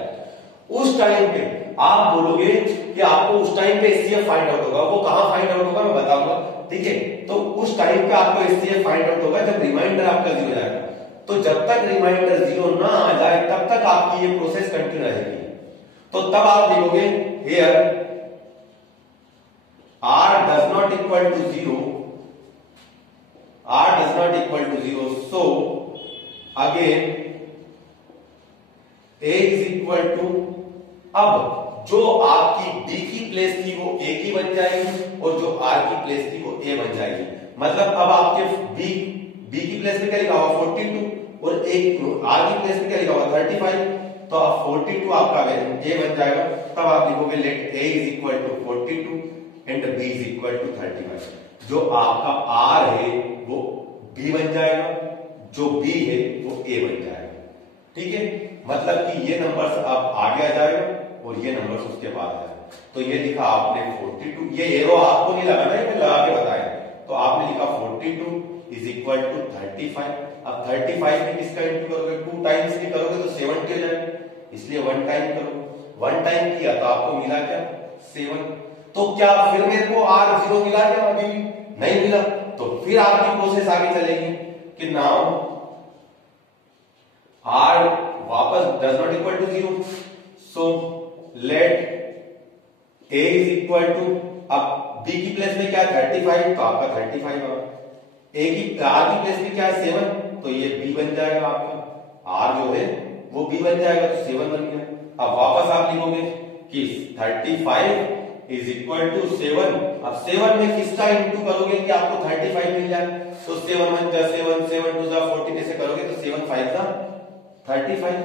उस टाइम पे आप बोलोगे कि आपको उस टाइम पे एचसीएफ फाइंड आउट होगा। वो कहां फाइंड आउट होगा मैं बताऊंगा, ठीक है। तो उस टाइम पे आपको एचसीएफ फाइंड आउट होगा जब रिमाइंडर आपका 0 जाएगा। तो जब तक रिमाइंडर 0 ना आ जाए तब तक आपकी ये प्रोसेस कंटिन्यू रहेगी। तो तब आप लिखोगे here R does not equal to 0, R does not equal to 0, so again A is equal to, अब जो आपकी D की प्लेस थी वो A की बन जाएगी और जो R की प्लेस थी वो A बन जाएगी। मतलब अब आपके B की प्लेस में क्या लिखा हुआ 42 और R की प्लेस में क्या लिखा हुआ 35, तो अब 42 आपका A बन जाएगा। तब आप लिखोगे let A is equal to 42 and B is equal to 35। जो आपका R है वो B बन जाएगा, जो B है वो A बन जाएगा, ठीक है। मतलब कि ये नंबर्स अब आगे आ जाएगा और ये नंबर्स उसके बाद आ जाएगा। तो ये लिखा आपने 42, ये एरो आपको नहीं लगाना है, मैं लगा के बताया। तो आपने लिखा 42 इज इक्वल टू 35। अब 35 में किसका इंटू करोगे, 2 टाइम्स नहीं करोगे तो 70 हो जाएगा, इसलिए 1 टाइम करो। 1 टाइम किया तो आपको मिला क्या 7। तो क्या फिर मेरे को R0 मिला क्या, अभी नहीं मिला, तो फिर आपकी प्रोसेस आगे चलेगी कि नाउ R वापस does not equal to 0, so let A is equal to, अब B की प्लेस में क्या है 35, तो आपका 35 होगा। R की प्लेस में क्या है 7, तो ये B बन जाएगा आपका, R जो है वो B बन जाएगा, तो 7 बन गया। अब वापस आप लिखोगे कि 35 इज इक्वल टू 7। अब 7 में किसका इंटू करोगे कि आपको 35 मिल जाए, तो 7 1 जा 7, 7 2 जा 14, ऐसे करोगे तो 7 5 जा 35,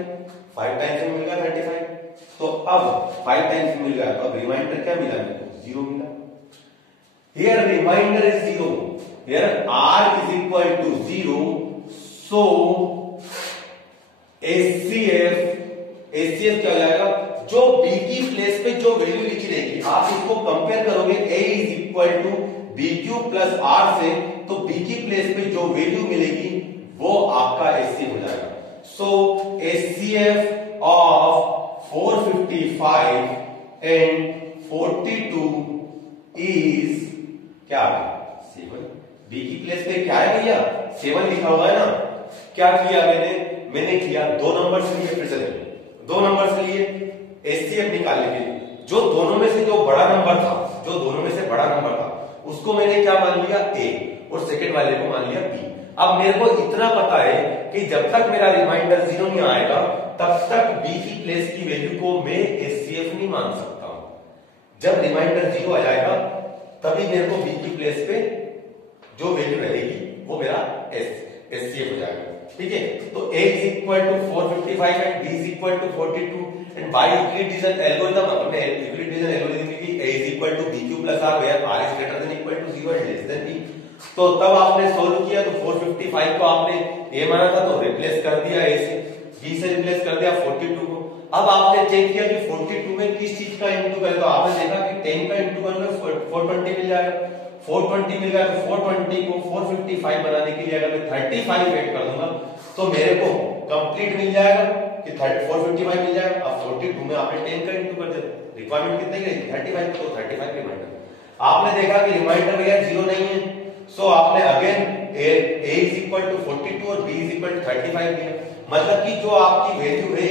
5 टाइम्स में मिल गया 35। तो अब 5 टाइम्स मिल गया, तो अब रिमाइंडर क्या मिला मेरे को? 0 मिला। Here remainder is 0, here r is equal to 0, so HCF क्या हो जाएगा? जो बी की प्लेस पे जो वैल्यू लिखी रहेगी, आप इसको कंपेयर करोगे a is equal to B Q plus R से, तो बी की प्लेस पे जो वैल्यू मिलेगी वो आपका एचसीएफ हो जाएगा। सो एचसीएफ ऑफ 455 एंड 42 इज क्या है? 7। बी की प्लेस पे क्या है भैया? 7 लिखा हुआ है ना। क्या किया मैंने किया 2 नंबर्स लिए, फिर से देखो 2 नंबर्स लिए एचसीएफ निकालने के लिए, जो दोनों में से जो बड़ा नंबर था, जो दोनों में से बड़ा नंबर था उसको मैंने क्या मान लिया? ए, और सेकंड वाले को मान लिया बी। अब मेरे को इतना पता है कि जब तक मेरा रिमाइंडर 0 नहीं आएगा तब तक बी की प्लेस की वैल्यू को मैं एचसीएफ नहीं मान सकता हूं। जब रिमाइंडर 0 आ जाएगा तभी मेरे को बी की प्लेस पे जो वैल्यू रहेगी वो मेरा एचसीएफ हो जाएगा। ठीक है, तो a is equal to 455 and b is equal to 42 and by Euclid division algorithm अपने यूक्लिड डिवीजन एल्गोरिथम की a is equal to bq plus r where r is greater than equal to 0 and less than b। तो तब आपने solve किया तो 455 को आपने a माना था तो रिप्लेस कर दिया a से, b से रिप्लेस कर दिया 42 को। अब आपने चेक किया कि 42 में किस चीज का इंटू करें, तो आपने देखा कि 10 का इंटू करेंगे 420 मिल जाएगा। 420 मिल गया तो 420 को 455 बनाने के लिए अगर मैं 35 ऐड कर दूंगा तो मेरे को कंप्लीट मिल जाएगा कि 455 मिल जाएगा। अब 42 में आपने 10 का इंटू कर दिया, रिक्वायरमेंट कितने की? 35, तो 35 रिमाइंडर। आपने देखा कि रिमाइंडर भैया 0 नहीं है, सो आपने again a is equal to 42 और b इज इक्वल टू 35 दिया। मतलब कि जो आपकी वैल्यू है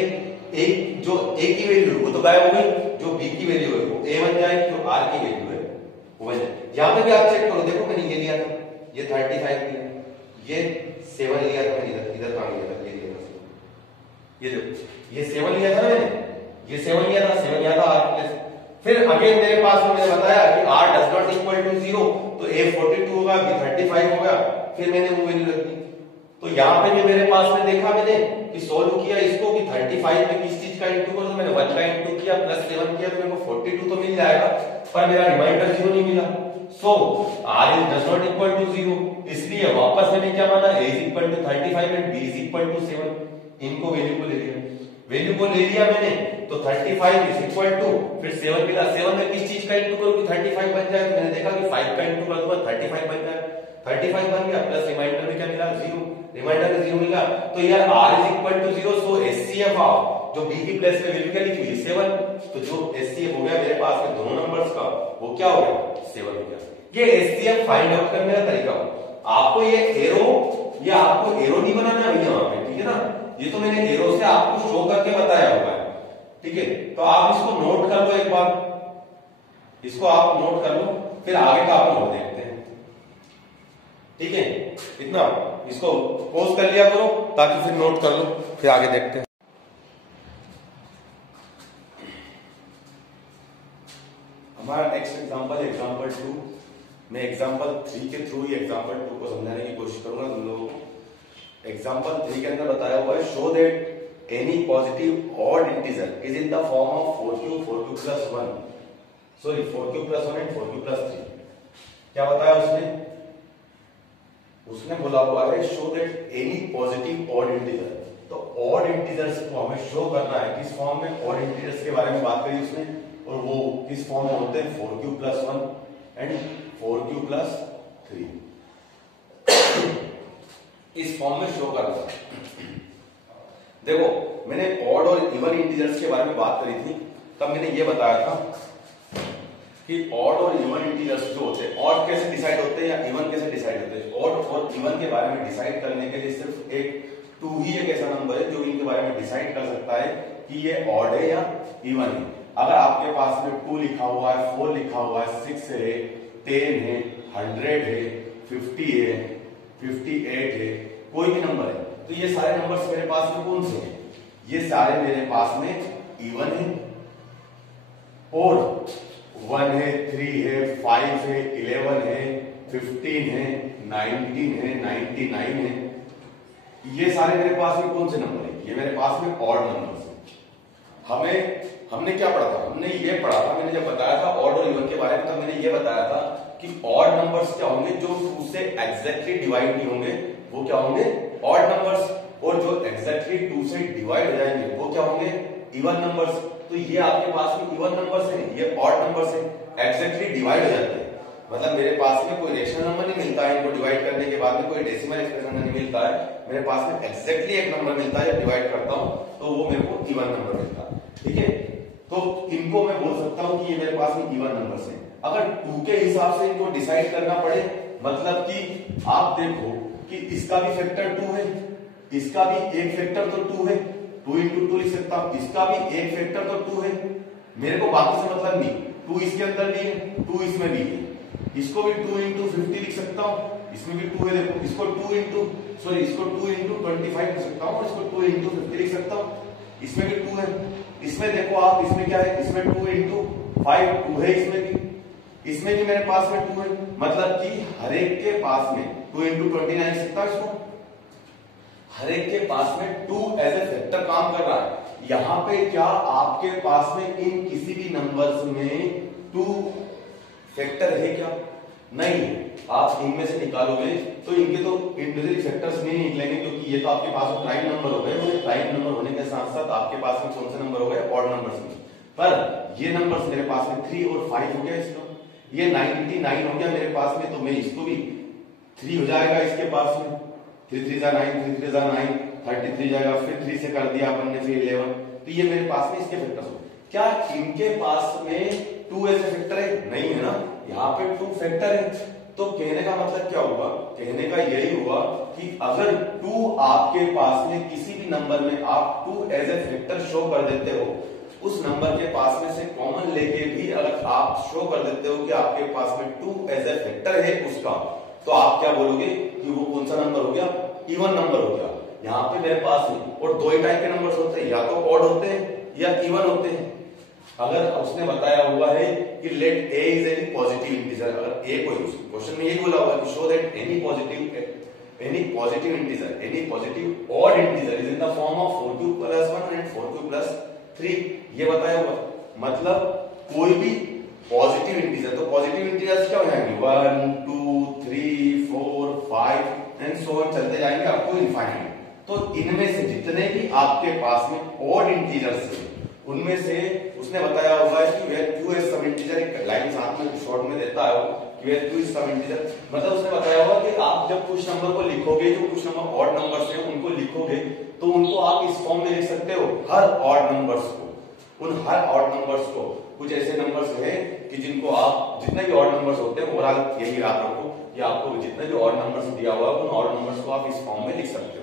जो a की वैल्यू वो तो गायब हो गई, जो b की वैल्यू है वो a बन जाएगी, जो r की वैल्यू है वो बन जाएगी। यहां पे भी आप चेक करो, देखो मैंने ये लिया था, ये 35 लिया, ये 7 लिया था मैंने, इधर कहां लिया था? ये लिया था, ये देखो ये 7 लिया था ना मैंने, ये 7 लिया था, 7 लिया था r प्लस। फिर अगेन मेरे पास में मैंने बताया कि r does not equal to 0, तो a 42 होगा, b 35 होगा, फिर मैंने वो वैल्यू रख दी। तो यहाँ पे भी मेरे पास में देखा मैंने कि सोल्व किया इसको कि 35 में किस चीज का इंटू करो, तो मैंने 1 का इंटू किया प्लस 7 किया तो मेरे को 42 तो मिल जाएगा, पर मेरा रिमाइंडर 0 नहीं मिला। So r is does not equal to 0, इसलिए वापस मैंने क्या माना? a is equal to 35 and b is equal to 7। इनको वैल्यू को ले लिया, वैल्यू को ले लिया मैंने, तो 35 इज इक्वल टू फिर 7 मिला। 7 में किस चीज का इंटू करूं कि 35 बन जाए, तो मैंने देखा कि 5 का इंटू कर दूंगा 35 बन जाए, 35 बन गया प्लस रिमाइंडर में क्या मिला? 0, रिमाइंडर में 0 मिला। तो यार r is equal to 0, so HCF of जो b की प्लेस पे वैल्यू क्या लिखी हुई 7, तो जो एचसीएफ हो गया मेरे पास में दोनों नंबर्स का वो क्या हो गया? 7 हो गया। ये एचसीएफ फाइंड आउट करने का तरीका हो। आपको ये एरो, ये आपको एरो नहीं बनाना है यहाँ पे, ठीक है ना? ये तो मैंने एरो से आपको शो करके बताया हुआ है, ठीक है? तो आप इसको नोट कर लो एक बार, इसको आप नोट कर लो, फिर आगे का आप और देखते हैं, ठीक है? इतना इसको पॉज कर लिया करो ताकि फिर नोट कर लो, फिर आगे देखते हैं। हमारा नेक्स्ट एग्जांपल 2, मैं एग्जांपल 3 के थ्रू ही एग्जांपल 2 को समझाने की कोशिश करूंगा तुम लोगों को। एग्जांपल 3 के अंदर बताया हुआ है, show that any positive odd integer is in the form of 4q plus 1, sorry 4q plus 1 and 4q plus 3। क्या बताया उसने बोला हुआ है show that any positive odd integer. तो ऑड इंटीजर्स को हमें शो करना है, किस फॉर्म में? ऑड इंटीजर्स के बारे में बात करी उसने, और वो किस फॉर्म में होते हैं? 4q plus 1 and 4q plus 3, इस फॉर्म में शो करना है। देखो मैंने ऑड और इवन इंटीजर्स के बारे में बात करी थी, तब मैंने ये बताया था कि ऑड और इवन इंटीजर्स जो होते हैं, ऑड कैसे डिसाइड होते हैं या इवन कैसे डिसाइड होते हैं। ऑड और इवन के बारे में डिसाइड करने के लिए सिर्फ एक 2 ही एक ऐसा नंबर है जो इनके बारे में डिसाइड कर सकता है कि ये ऑड है या इवन है। अगर आपके पास में 2 लिखा हुआ है, 4 लिखा हुआ है, 6 है, 10 है, 100 है, 50 है, 58 है, कोई भी नंबर है, तो ये सारे नंबर्स मेरे पास में कौन से हैं? ये सारे मेरे पास में इवन है, और 1 है, 3 है, 5 है, 11 है, 15 है, 19 है, 99 है, ये सारे मेरे पास में कौन से नंबर है? ये मेरे पास में ऑड नंबर्स हैं। हमने क्या पढ़ा था, हमने ये पढ़ा था, मैंने जब बताया था ऑड और इवन के बारे में, तब मैंने ये बताया था कि ऑड नंबर्स क्या होंगे, जो 2 से एग्जैक्टली डिवाइड नहीं होंगे वो क्या होंगे, ऑड नंबर्स, और जो एग्जैक्टली 2 से डिवाइड हो जाएंगे वो क्या होंगे, इवन नंबर्स। तो ये आपके पास में इवन नंबर्स हैं, ये ऑड नंबर्स हैं, एग्जैक्टली डिवाइड हो जाते हैं। मतलब मेरे पास में कोई रेशनल नंबर नहीं मिलता है, इनको डिवाइड करने के बाद में कोई डेसिमल एक्सप्रेशन नहीं मिलता है, मेरे पास में एग्जैक्टली एक नंबर मिलता है, जब डिवाइड करता हूं तो वो मेरे को इवन नंबर मिलता है। ठीक है, तो इनको मैं बोल सकता हूं कि ये मेरे पास में इवन नंबर्स हैं। अगर 2 के हिसाब से इनको डिसाइड करना पड़े, मतलब कि आप देखो कि इसका भी फैक्टर 2 है, इसका भी एक फैक्टर तो 2 है, 2 into 2 लिख सकता हूं, इसका भी एक फैक्टर तो 2 है, मेरे को बाकी से मतलब नहीं, 2 इसके अंदर भी है, 2 इसमें भी है, इसको भी 2 into 50 लिख सकता हूं, इसमें भी 2 है, देखो इसको 2 into 25 लिख सकता हूं, इसको 2 into 50 लिख सकता हूं, इसमें भी 2 है, इसमें देखो आप, इसमें क्या है, इसमें 2 into 5 2 है, इसमें भी मेरे पास में 2 है, मतलब कि हर एक के पास में 2 into 29 लिख सकता हूं इसको, हर एक के पास में 2 एज ए फैक्टर काम कर रहा है। यहां पे क्या आपके पास में इन किसी भी नंबर्स में 2 फैक्टर है क्या, नहीं है। आप इनमें से निकालोगे तो इनके तो इंडिविजुअल फैक्टर्स नहीं निकलेंगे, क्योंकि ये तो आपके पास में प्राइम नंबर हो गए, तो प्राइम नंबर होने के साथ साथ आपके पास में कौन से नंबर हो गए, ऑड नंबर्स में। पर ये नंबर्स मेरे पास में 3 और 5 हो गया, इसका ये 99 हो गया मेरे पास में, तो मैं इसको भी 3 हो जाएगा इसके पास में, 3 3 9, 3 3 9, 33 जाएगा, फिर 3 से कर दिया अपन ने, फिर 11, तो ये मेरे पास में इसके फैक्टर्स हो। क्या इनके पास में 2 ऐसे फैक्टर है, नहीं है ना, यहाँ पे 2 फैक्टर है। तो कहने का मतलब क्या हुआ, कहने का यही हुआ कि अगर 2 आपके पास में किसी भी नंबर में आप 2 एज ए फैक्टर शो कर देते हो, उस नंबर के पास में से कॉमन लेके भी अगर आप शो कर देते हो कि आपके पास में 2 एज ए फैक्टर है उसका, तो आप क्या बोलोगे कि वो कौन सा नंबर हो गया, इवन नंबर हो गया। यहाँ पे मेरे पास में और 2 ही टाइप के नंबर्स होते हैं, या तो ऑड होते हैं या इवन होते हैं। अगर उसने बताया हुआ है कि let a is any positive integer, अगर a कोई क्वेश्चन में यही बोला होगा कि show that any positive integer, any positive odd integer is in the form of 4q + 1 and 4q + 3, ये बताया हुआ। मतलब कोई भी पॉजिटिव इंटीजर, तो पॉजिटिव इंटीजर्स क्या हो जाएंगे, 1 2 3 4 5 एंड सो ऑन चलते जाएंगे आपको इनफाइनाइट। तो इनमें से जितने भी आपके पास में ऑड इंटीजर्स हैं, उनमें से उसने बताया होगा कि where q is some integer, एक लाइन साथ में शॉर्ट में देता है कि where q is some integer, मतलब उसने बताया होगा कि आप जब कुछ नंबर को लिखोगे, जो कुछ नंबर ऑड नंबर्स हैं उनको लिखोगे, तो उनको आप इस फॉर्म में लिख सकते हो, हर ऑड नंबर्स को, उन हर ऑड नंबर्स को, कुछ ऐसे नंबर्स हैं कि जिनको आप, जितने भी ऑड नंबर्स होते हैं, ओवरऑल यही याद रखो कि आपको जितने भी ऑड नंबर्स दिया हुआ है उन ऑड नंबर्स को आप इस फॉर्म में लिख सकते हो।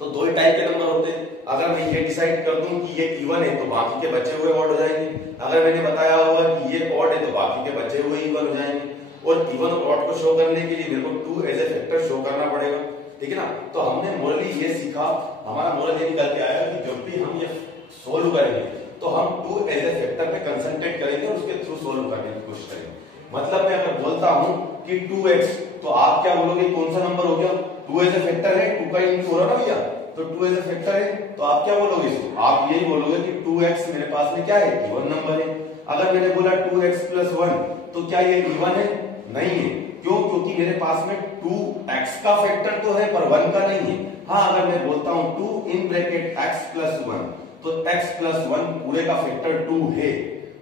तो 2 ही टाइप के नंबर होते हैं। अगर मैं ये डिसाइड कर दूं कि ये इवन है तो बाकी के बचे हुए ऑड हो जाएंगे, अगर मैंने बताया होगा कि ये ऑड है तो बाकी के बचे हुए इवन हो जाएंगे। और इवन और ऑड को शो करने के लिए मेरे को 2 एज ए फैक्टर शो करना पड़ेगा, ठीक है ना। तो हमने मोरली ये सीखा, हमारा मोरल ये निकल के आया कि जब भी हम ये सोल्व करेंगे तो हम 2 एज ए फैक्टर पे कंसंट्रेट करेंगे और उसके थ्रू सोल्व करने की कोशिश करेंगे। मतलब मैं अगर बोलता हूं कि 2x, तो आप क्या बोलोगे, कौन सा नंबर हो गया, 2 एज ए फैक्टर है, 2 का यूनिट 4 है ना भैया, तो 2 एज ए फैक्टर है, तो आप क्या बोलोगे इसको, आप यही बोलोगे कि 2x मेरे पास में क्या है, इवन नंबर है। अगर मैंने बोला 2x + 1, तो क्या ये इवन है, नहीं है, क्यों, क्योंकि मेरे पास में 2x का फैक्टर तो है पर 1 का नहीं है। हाँ, अगर मैं बोलता हूं 2 इन ब्रैकेट x + 1, तो x + 1 पूरे का फैक्टर 2 है,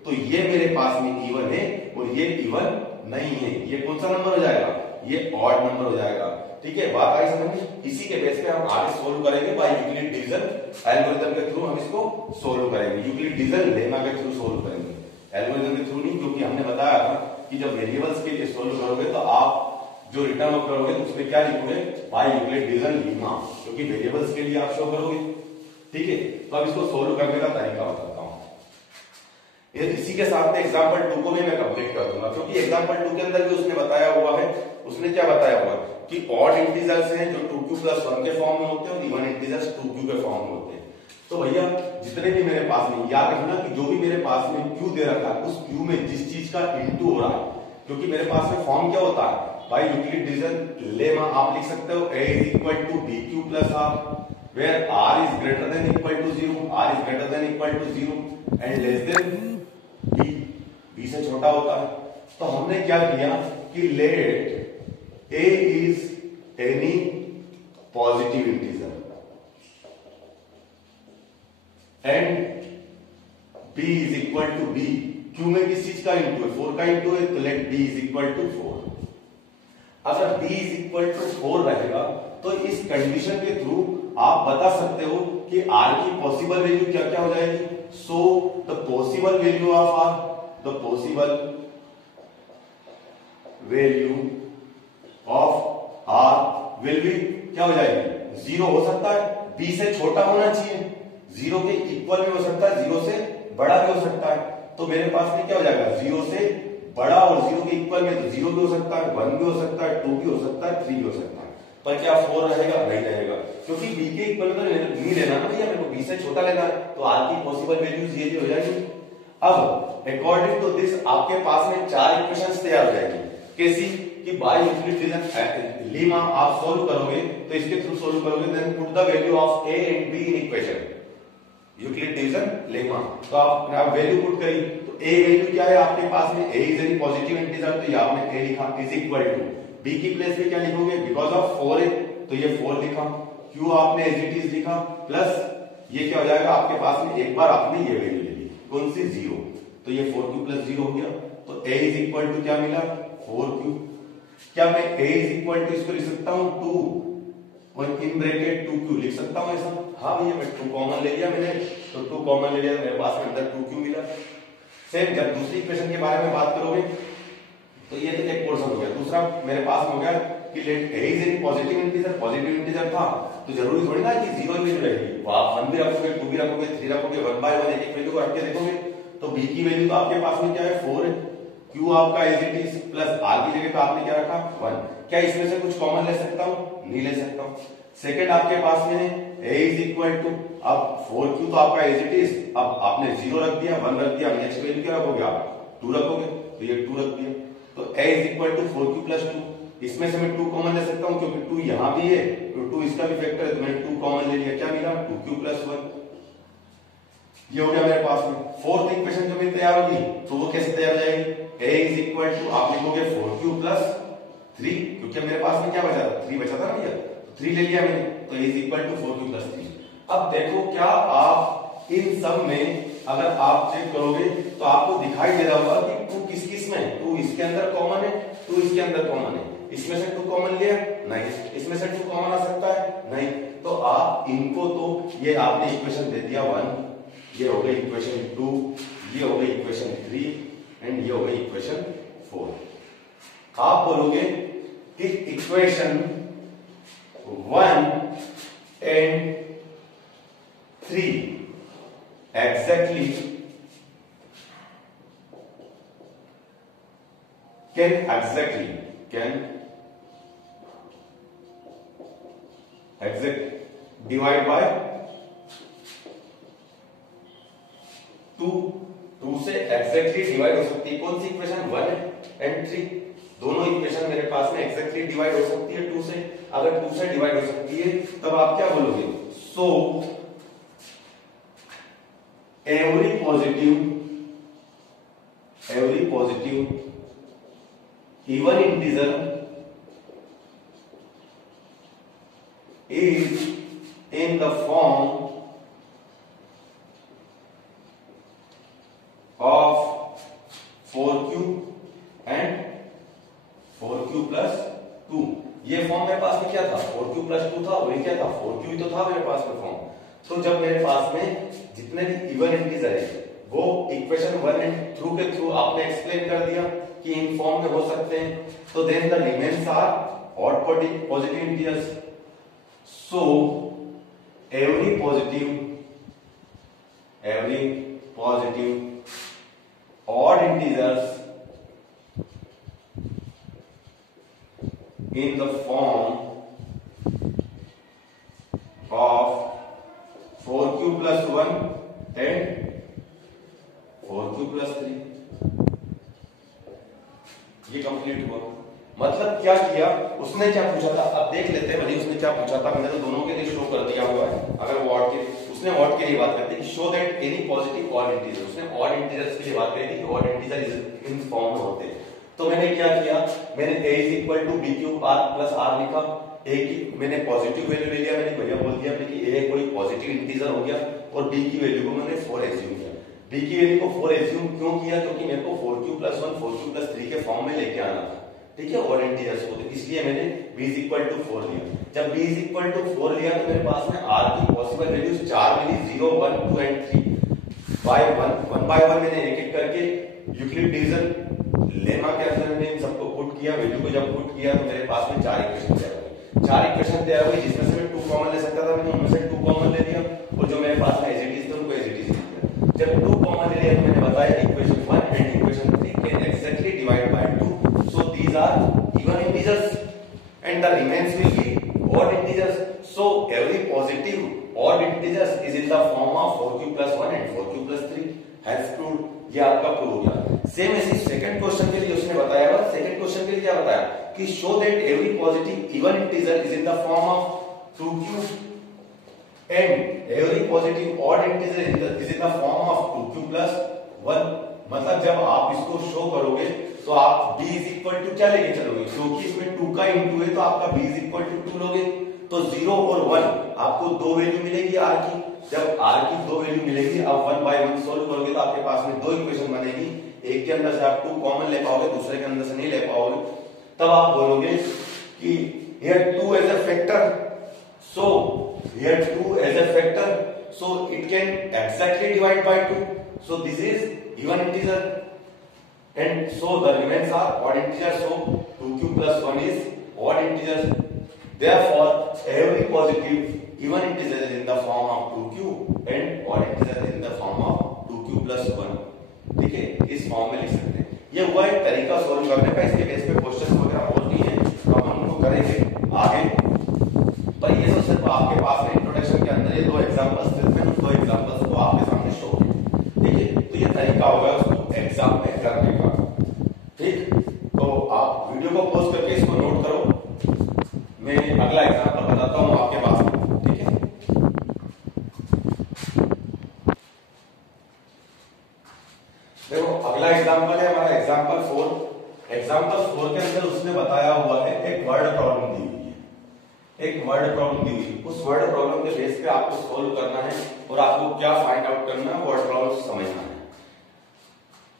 तो ये मेरे पास में इवन है और ये इवन नहीं है। ये कौन सा नंबर हो जाएगा, ये ऑड नंबर हो जाएगा। ठीक है, बात आई समझ में। इसी के बेस पे हम आगे सोल्व करेंगे बाय यूक्लिड डिवीजन एल्गोरिथम के थ्रू, हम इसको सोल्व करेंगे, यूक्लिड डिवीजन लेमा के थ्रू सोल्व करेंगे, एल्गोरिथम के थ्रू नहीं, क्योंकि हमने बताया था कि जब वेरिएबल्स के लिए सोल्व करोगे तो आप जो रिटर्न ऑफ करोगे तो उसमें क्या लिखोगे, बाय यूक्लिड डिवीजन लेमा, क्योंकि वेरिएबल्स के लिए आप शो करोगे। ठीक है, तो अब इसको सोल्व करने का तरीका बताता हूं। इसी के साथ में एग्जांपल 2 को भी मैं कंप्लीट कर दूंगा, क्योंकि एग्जांपल 2 के अंदर भी उसने बताया हुआ है, उसने क्या बताया हुआ कि ऑड इंटीजर्स हैं जो 2q + 1 के फॉर्म में होते हैं और इवन इंटीजर्स 2q के फॉर्म में होते हैं। तो भैया जितने भी मेरे पास में, याद रखना कि जो भी मेरे पास में q दे रखा है उस q में जिस चीज का इंटू हो रहा है, क्योंकि मेरे पास में फॉर्म क्या होता है, बाय यूक्लिड डिवीजन लेमा आप लिख सकते हो a = bq + r, where r is greater than equal to 0, r is greater than equal to 0 and less than b, b से छोटा होता है। तो हमने क्या किया कि let a is any positive integer and b is equal to b, q में किस चीज का इंटू है, 4 का इंटू है, तो let b is equal to 4। अगर b is equal to 4 रहेगा तो इस कंडीशन के थ्रू आप बता सकते हो कि r की पॉसिबल वैल्यू क्या क्या हो जाएगी। So the possible value of r, the possible value of r will be क्या हो जाएगी, 0 हो सकता है, b से छोटा होना चाहिए, 0 के इक्वल भी हो सकता है, 0 से बड़ा भी हो सकता है। तो मेरे पास में क्या हो जाएगा, 0 से बड़ा और 0 के इक्वल में, तो 0 भी हो सकता है, 1 भी हो सकता है, 2 भी हो सकता है, 3 भी हो सकता है। पर क्या 4 रहेगा, नहीं रहेगा, क्योंकि b के इक्वल में नहीं लेना ना भैया, मेरे को b से छोटा लेना है, तो r की पॉसिबल वैल्यूज ये हो जाएगी। अब अकॉर्डिंग टू दिस आपके पास में 4 इक्वेशंस तैयार हो जाएंगी। कैसी कि बाय यूक्लिडियन लेमा आप सोल्व करोगे, तो इसके थ्रू सोल्व करोगे, then put the value of a and b in equation, Euclid division lemma. तो आप वैल्यू पुट करी, तो a वैल्यू क्या है आपके पास में, a is any positive integer, तो ये आपने a लिखा इज इक्वल टू b की प्लेस पे क्या लिखोगे, बिकॉज ऑफ 4 है तो ये 4 लिखा, q आपने एज इट इज लिखा, प्लस ये क्या हो जाएगा आपके पास में, एक बार आपने ये वैल्यू ले ली, कौन सी 0, तो ये 4q प्लस 0 हो गया। तो a इज इक्वल टू क्या मिला, 4q। क्या मैं a इज इक्वल टू इसको लिख सकता हूं 2 और इन ब्रैकेट 2q लिख सकता हूं ऐसा, हाँ भैया मैं 2 कॉमन ले लिया मैंने, तो 2 कॉमन ले लिया, मेरे पास में अंदर 2q मिला। सेम जब दूसरी इक्वेशन के बारे में बात करोगे तो ये तो एक पोर्शन हो गया, दूसरा मेरे पास में हो गया कि let a is any positive integer, positive integer था तो जरूरी थोड़ी ना कि 0 वैल्यू रहेगी, वो आप 1 भी रखोगे, 2 भी रखोगे, 3 रखोगे, 1 बाय 1 एक एक वैल्यू को रख के देखोगे। तो b की वैल्यू तो आपके पास में क्या है, 4 है, q आपका as it is, plus r की जगह पे आपने क्या रखा 1। क्या इसमें से कुछ कॉमन ले सकता हूं, नहीं ले सकता हूं। सेकंड आपके पास में है a इज इक्वल टू, अब 4q तो आपका एज इट इज, अब आपने 0 रख दिया, 1 रख दिया, नेक्स्ट वैल्यू क्या रखोगे आप, 2 रखोगे, तो ये 2 रख दिया, तो a is equal to 4q plus 2। इसमें से मैं 2 कॉमन ले सकता हूं क्योंकि 2 यहां भी है, तो 2 इसका भी फैक्टर है, तो मैंने 2 कॉमन ले लिया, क्या मिला 2q प्लस 1। ये हो गया मेरे पास में। फोर्थ इक्वेशन जो मेरी तैयार होगी तो वो कैसे तैयार हो जाएगी, a इज इक्वल टू आप लिखोगे 4q प्लस 3, क्योंकि मेरे पास में क्या बचा था, 3 बचा था ना भैया, तो 3 ले लिया मैंने, तो a is equal to 4q plus 3। अब देखो क्या आप इन सब में अगर आप चेक करोगे तो आपको दिखाई दे रहा होगा कि 2 किस किस में, 2 इसके अंदर कॉमन है, 2 इसके अंदर कॉमन है, इसमें से 2 कॉमन लिया नहीं, इसमें से 2 कॉमन आ सकता है नहीं, तो आप इनको, तो ये आपने इक्वेशन दे दिया 1, ये हो गई इक्वेशन 2, ये हो गई इक्वेशन 3 एंड ये हो गई इक्वेशन 4। आप बोलोगे कि equation 1 and 3 exactly can divide by 2 से एग्जैक्टली डिवाइड हो सकती है, कौन सी इक्वेशन 1 एंड 3, दोनों इक्वेशन मेरे पास में एग्जैक्टली डिवाइड हो सकती है 2 से। अगर 2 से डिवाइड हो सकती है तब आप क्या बोलोगे, सो every positive even integer is in the form of 4q and 4q plus 2। ये फॉर्म मेरे पास में क्या था, 4q plus 2 था, और ये क्या था 4q ही तो था मेरे पास में फॉर्म। तो जब मेरे पास में जितने भी इवन इंटीजर है वो इक्वेशन 1 एंड थ्रू के थ्रू आपने एक्सप्लेन कर दिया कि इन फॉर्म में हो सकते हैं, तो then the remains are odd positive integers. So every positive odd integers in the form of 4q plus 1 and 4q plus 3। ये कंप्लीट हुआ। मतलब क्या किया उसने, क्या पूछा था, अब देख लेते हैं भले उसने क्या पूछा था, मैंने तो दोनों के लिए शो कर दिया हुआ है। अगर वो ऑड के, उसने ऑड के लिए बात करती है, show that any positive odd integer, उसने ऑड इंटीजर्स के लिए बात करी थी, ऑड इंटीजर इन फॉर्म में होते हैं। तो मैंने क्या किया, मैंने a is equal to B cube R plus R लिखा। a की मैंने पॉजिटिव वैल्यू ले लिया, मैंने भैया बोल दिया कि a कोई पॉजिटिव इंटीजर हो गया, और b की वैल्यू को मैंने 4 एज्यूम किया। b की वैल्यू को 4 एज्यूम क्यों किया, क्योंकि मेरे को 4q + 1 4q + 3 के फॉर्म में लेके आना था, ठीक है, ऑड इंटीजर्स को, इसलिए मैंने b = 4 लिया। जब b = 4 लिया तो मेरे पास में r की पॉसिबल वैल्यूज 4 मिली, 0 1 2 एंड 3 बाय 1 बाय 1 मैंने एक एक करके यूक्लिड डिवीजन लेमा के अंदर मैंने इन सबको पुट किया, वैल्यू को जब पुट किया तो मेरे पास में 4 इक्वेशन तैयार हुई। 4 इक्वेशन तैयार हुई जिसमें से मैं 2 कॉमन ले सकता था, मैंने उनमें से 2 कॉमन ले लिया, और जो मेरे पास में एज इट इज थे उनको एज इट इज लिख दिया। जब 2 कॉमन ले लिया तो मैंने बताया equation 1 and equation 3 can exactly divide by 2, so these are even integers and the remains will be odd integers, so every positive odd integers is in the form of 4q + 1 and 4q + 3 has proved। ये आपका prove हो गया। Same ऐसे second question के लिए उसने बताया हुआ, सेकंड क्वेश्चन के लिए क्या बताया कि show that every positive even integer is in the form of 2q and every positive odd integer is in the form of 2q + 1। मतलब जब आप इसको शो करोगे तो आप b = क्या लेके चलोगे, क्योंकि इसमें 2 का इंटू है तो आपका b = 2 लोगे, तो 0 और 1 आपको 2 वैल्यू मिलेगी r की। जब r की 2 वैल्यू मिलेगी, अब 1 बाय 1 सोल्व करोगे तो आपके पास में 2 इक्वेशन बनेगी, एक के अंदर से आप 2 कॉमन ले पाओगे, दूसरे के अंदर से नहीं ले पाओगे। तब आप बोलोगे कि here 2 as a factor, so here 2 as a factor, so it can exactly divide by 2, so this is even integer, and so the remains are odd integers, so 2q + 1 is odd integers, therefore every positive even integer is in the form of 2q and odd integer is in the form of 2q + 1। ठीक है, इस form में लिख सकते हैं। ये हुआ एक तरीका सॉल्व करने का, इसके बेस पे क्वेश्चन वगैरह और नहीं है, तो हम उनको करेंगे आगे। पर ये तो सिर्फ आपके पास में इंट्रोडक्शन के अंदर ये 2 एग्जांपल्स थे, मैंने 2 एग्जांपल्स को आपके सामने शो किए। ठीक है, तो ये तरीका होगा उसको एग्जाम में करने का। ठीक, तो आप वीडियो को पॉज करके इसको नोट करो, मैं अगला एग्जांपल बताता हूं आपके पास में। ठीक है, देखो अगला एग्जांपल है हमारा एग्जांपल 4। एग्जांपल 4 के अंदर उसने बताया हुआ है एक वर्ड प्रॉब्लम दी हुई है, एक वर्ड प्रॉब्लम दी हुई है, उस वर्ड प्रॉब्लम के बेस पे आपको सॉल्व करना है और आपको क्या फाइंड आउट करना है, वर्ड प्रॉब्लम समझना है।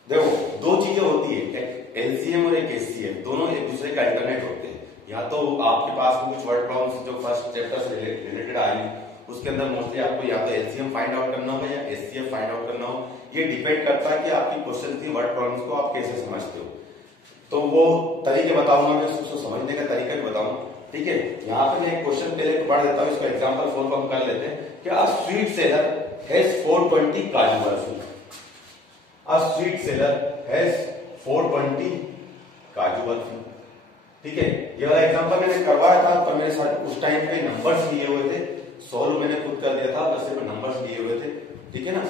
देखो 2 चीजें होती है, एक एलसीएम और एक एचसीएफ, दोनों एक दूसरे के अल्टरनेट होते हैं। या तो आपके पास में कुछ वर्ड प्रॉब्लम्स जो फर्स्ट चैप्टर से रिलेटेड आई उसके अंदर मोस्टली आपको या तो एलसीएम फाइंड आउट करना होगा या एचसीएफ फाइंड आउट करना हो। ये डिपेंड करता है कि आपकी क्वेश्चन की वर्ड प्रॉब्लम्स को आप कैसे समझते हो। तो वो तरीके बताऊंगा मैं, उसको समझने का तरीका भी बताऊंगा। ठीक है, यहाँ पे मैं एक क्वेश्चन पहले पढ़ देता हूँ, इसको एग्जांपल 4 को हम कर लेते हैं कि अ स्वीट सेलर हैज 420 काजू barfi. A sweet seller has 420 काजू बर्फी। ठीक है, ये वाला एग्जांपल मैंने करवाया था, तो मेरे साथ उस टाइम पे नंबर्स लिए हुए थे, सॉल्व मैंने खुद कर दिया था, बस सिर्फ नंबर्स लिए हुए थे। ठीक है ना,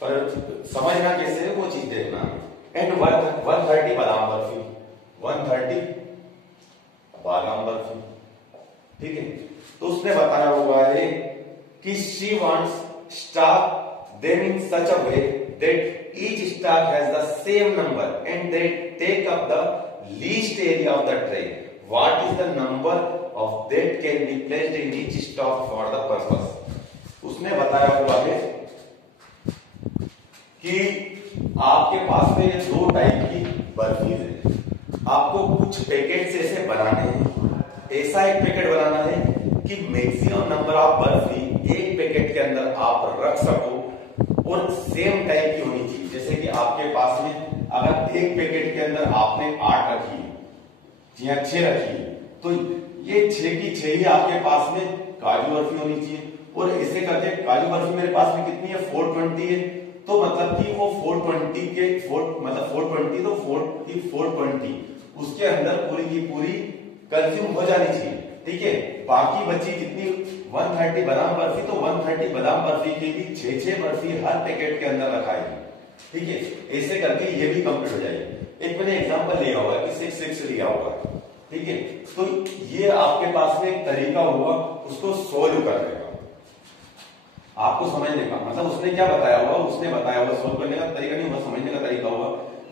पर समझना कैसे है वो चीज देखना है। एंड 130 बादाम बर्फी, 130 बादाम बर्फी। ठीक है, तो उसने बताया हुआ है कि she wants stack them in such a way that each stack has the same number and they take up the least area of the tray. What is the number of that can be placed in each stack for the purpose. उसने बताया हुआ है कि आपके पास में ये 2 type की बर्फी है, आपको कुछ पैकेट ऐसे बनाने हैं, ऐसा एक पैकेट बनाना है कि मैक्सिमम नंबर ऑफ बर्फी एक पैकेट के अंदर आप रख सको और सेम टाइप की होनी चाहिए। जैसे कि आपके पास में अगर एक पैकेट के अंदर आपने 8 रखी है या 6 रखी है, तो ये 6 की 6 ही आपके पास में काजू बर्फी होनी चाहिए। और ऐसे करके काजू बर्फी मेरे पास में कितनी है, 420 है, तो मतलब कि वो 420 के 420 तो 420 उसके अंदर पूरी की पूरी कंज्यूम हो जानी चाहिए। ठीक है, बाकी बची कितनी 130 बादाम बर्फी, तो 130 बादाम बर्फी की भी 6 बर्फी हर पैकेट के अंदर रखाएगी। ठीक है, ऐसे करके ये भी कंप्लीट हो जाएगी। एक मैंने एग्जांपल लिया हुआ है कि 6 लिया हुआ है। ठीक है, तो ये आपके पास में एक तरीका हुआ उसको सोल्व करने का, आपको समझने का मतलब उसने क्या बताया हुआ, उसने बताया हुआ सोल्व करने का तरीका नहीं होगा, समझने का तरीका होगा।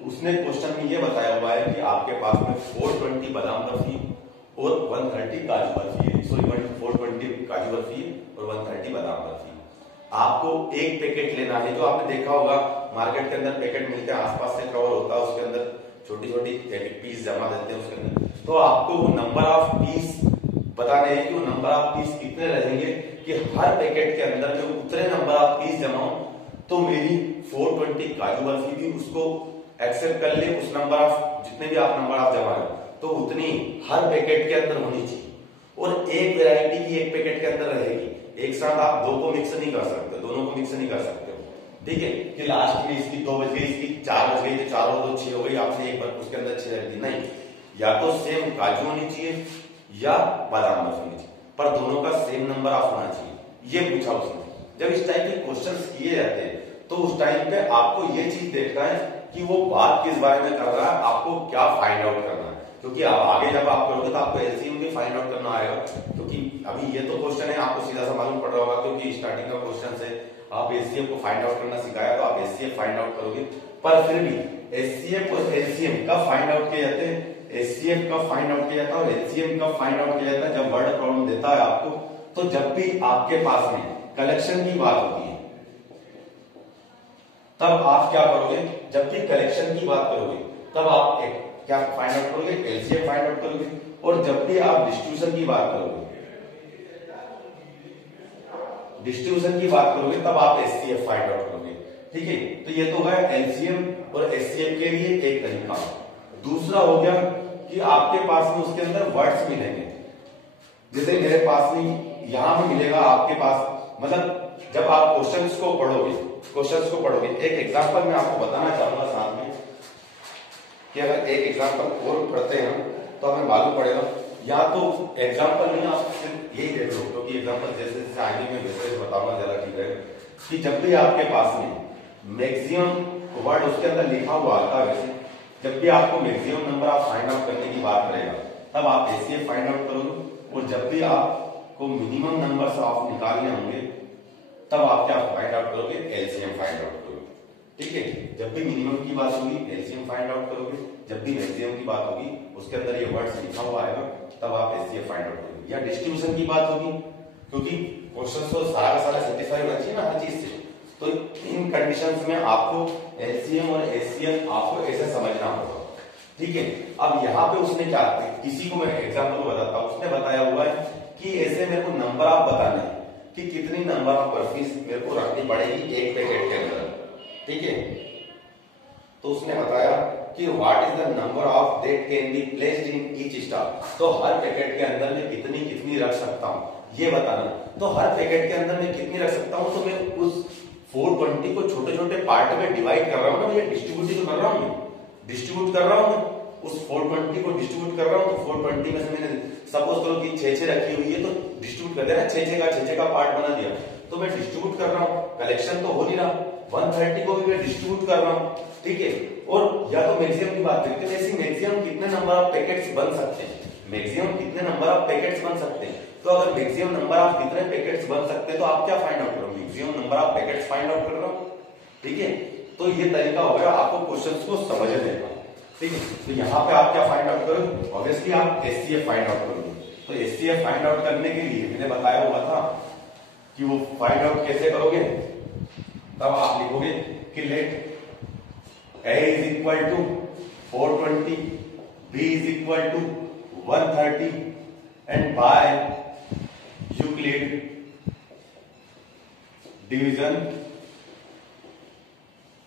उसने क्वेश्चन में ये बताया हुआ है कि आपके पास में 420 बादाम बर्फी और 130 काजू बर्फी है, सॉरी 420 काजू बर्फी और 130 बादाम बर्फी। आपको एक पैकेट लेना है, जो आपने देखा होगा मार्केट के अंदर पैकेट मिलते हैं, आसपास से कवर होता है, उसके अंदर छोटी छोटी पीस जमा देते हैं उसके अंदर। तो आपको वो नंबर ऑफ पीस बताने हैं कि वो नंबर ऑफ पीस कितने रहेंगे कि हर पैकेट के अंदर में उतने नंबर ऑफ पीस जमा हो तो मेरी 420 काजू बर्फी भी उसको एक्सेप्ट कर ले, उस नंबर ऑफ जितने भी आप नंबर ऑफ जमा है तो उतनी हर पैकेट के अंदर होनी चाहिए। और एक वैरायटी की एक पैकेट के अंदर रहेगी, एक साथ आप दो को मिक्स नहीं कर सकते, दोनों को मिक्स नहीं कर सकते हो, ठीक है कि लास्ट में इसकी 2 बज गई, इसकी 4 बज गई, तो 4 और 2 6 हो गई, आपने एक बार उसके अंदर 6 रख दी, नहीं, या तो सेम काजू होनी चाहिए या बादाम बर्फी होनी चाहिए, पर दोनों का सेम नंबर ऑफ होना चाहिए, ये पूछा उसने। जब इस टाइप के क्वेश्चंस किए जाते हैं तो उस टाइम पे आपको ये चीज देखना है कि वो बात किस बारे में कर रहा है, आपको क्या फाइंड आउट करना है, क्योंकि आगे जब आप करोगे तो आपको एलसीएम भी फाइंड आउट करना आएगा। क्योंकि अभी ये तो क्वेश्चन है आपको सीधा सा मालूम पड़ रहा होगा, क्योंकि स्टार्टिंग का क्वेश्चन से आप एचसीएफ को फाइंड आउट करना सिखाया तो आप एचसीएफ फाइंड आउट करोगे, पर फिर भी एचसीएफ और एलसीएम कब फाइंड आउट किए जाते हैं, एचसीएफ कब फाइंड आउट किया जाता है और एलसीएम कब फाइंड आउट किया जाता है, जब वर्ड प्रॉब्लम देता है आपको, तो जब भी आपके पास में कलेक्शन की बात होती है तब आप क्या करोगे, जब भी कलेक्शन की बात करोगे तब आप एक क्या फाइंड आउट करोगे, एलसीएम फाइंड आउट करोगे, और जब भी आप डिस्ट्रीब्यूशन की बात करोगे, डिस्ट्रीब्यूशन की बात करोगे तब आप एचसीएफ फाइंड आउट करोगे, ठीक है। तो ये तो है एलसीएम और एचसीएफ के लिए एक तरीका। दूसरा हो गया कि आपके पास में उसके अंदर वर्ड्स मिलेंगे, जैसे मेरे पास में यहां में मिलेगा आपके पास, मतलब जब आप क्वेश्चंस को पढ़ोगे, एक एग्जांपल मैं आपको बताना चाहूंगा साथ में कि अगर एक एग्जांपल और पढ़ते हैं तो हमें मालूम पड़ेगा, या तो एग्जांपल नहीं आप सिर्फ यही देख लो, क्योंकि एग्जांपल जैसे जैसे आगे में वैसे बताऊंगा ज्यादा ठीक है, कि जब भी आपके पास में मैक्सिमम वर्ड उसके अंदर लिखा हुआ आता है, वैसे जब भी आपको मैक्सिमम नंबर आप फाइंड आउट करने की बात करेगा तब आप एचसीएफ फाइंड आउट करोगे, और जब भी आपको मिनिमम नंबर आप निकालने होंगे तब आप क्या फाइंड आउट करोगे, एलसीएम फाइंड आउट करोगे, ठीक है। जब भी मिनिमम की बात होगी एलसीएम फाइंड आउट करोगे, जब भी मैक्सिमम की बात होगी उसके अंदर ये वर्ड्स लिखा हुआ आएगा तब आप एचसीएफ फाइंड आउट करोगे। या डिस्ट्रीब्यूशन की बात होगी, क्योंकि क्वेश्चन तो सारा सेटिस्फाई होना चाहिए ना हर चीज से, तो इन कंडीशंस में आपको एलसीएम और एचसीएफ आपको ऐसे समझना होगा, ठीक है। अब यहाँ पे उसने क्या, किसी को मैं एग्जाम्पल बताता हूँ, उसने बताया हुआ है कि ऐसे मेरे को नंबर ऑफ बताना है कि कितनी नंबर ऑफ बर्फीज मेरे को रखनी पड़ेगी एक पैकेट के अंदर, ठीक है। तो उसने बताया कि what is the number of that can be placed in each stock, तो हर पैकेट के अंदर में कितनी कितनी रख सकता हूँ ये बताना। तो हर पैकेट के अंदर में कितनी रख सकता हूँ, तो मैं उस 420 को छोटे छोटे पार्ट में डिवाइड कर रहा हूँ ना, ये डिस्ट्रीब्यूट कर रहा हूँ, डिस्ट्रीब्यूट कर रहा हूँ उस 420 को डिस्ट्रीब्यूट कर रहा हूँ। तो 420 में से मैंने सपोज करो कि 6 रखी हुई है, तो डिस्ट्रीब्यूट कर देना, 6 का पार्ट बना दिया, तो मैं डिस्ट्रीब्यूट कर रहा हूँ, कलेक्शन तो हो नहीं रहा, 130 को भी मैं डिस्ट्रीब्यूट कर रहा हूँ, ठीक है। और या तो मैक्सिमम की बात करते हैं, ऐसी मैक्सिमम कितने नंबर ऑफ पैकेट्स बन सकते हैं, मैक्सिमम कितने नंबर ऑफ पैकेट्स बन सकते हैं, तो अगर मैक्सिमम नंबर ऑफ कितने पैकेट्स बन सकते हैं तो आप क्या फाइंड आउट करोगे, maximum number of packets find out कर रहा हूँ, ठीक है। तो ये तरीका हो गया आपको क्वेश्चंस को समझने का, ठीक है। तो यहाँ पे आप क्या फाइंड आउट करोगे, ऑब्वियसली आप एचसीएफ फाइंड आउट करोगे। तो एचसीएफ फाइंड आउट करने के लिए मैंने बताया हुआ था कि वो फाइंड आउट कैसे करोगे, तब आप लिखोगे कि let A is equal to 420, B is equal to 130 and by Euclid division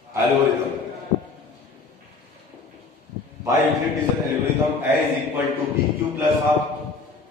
algorithm, by Euclid division algorithm A is equal to BQ plus R,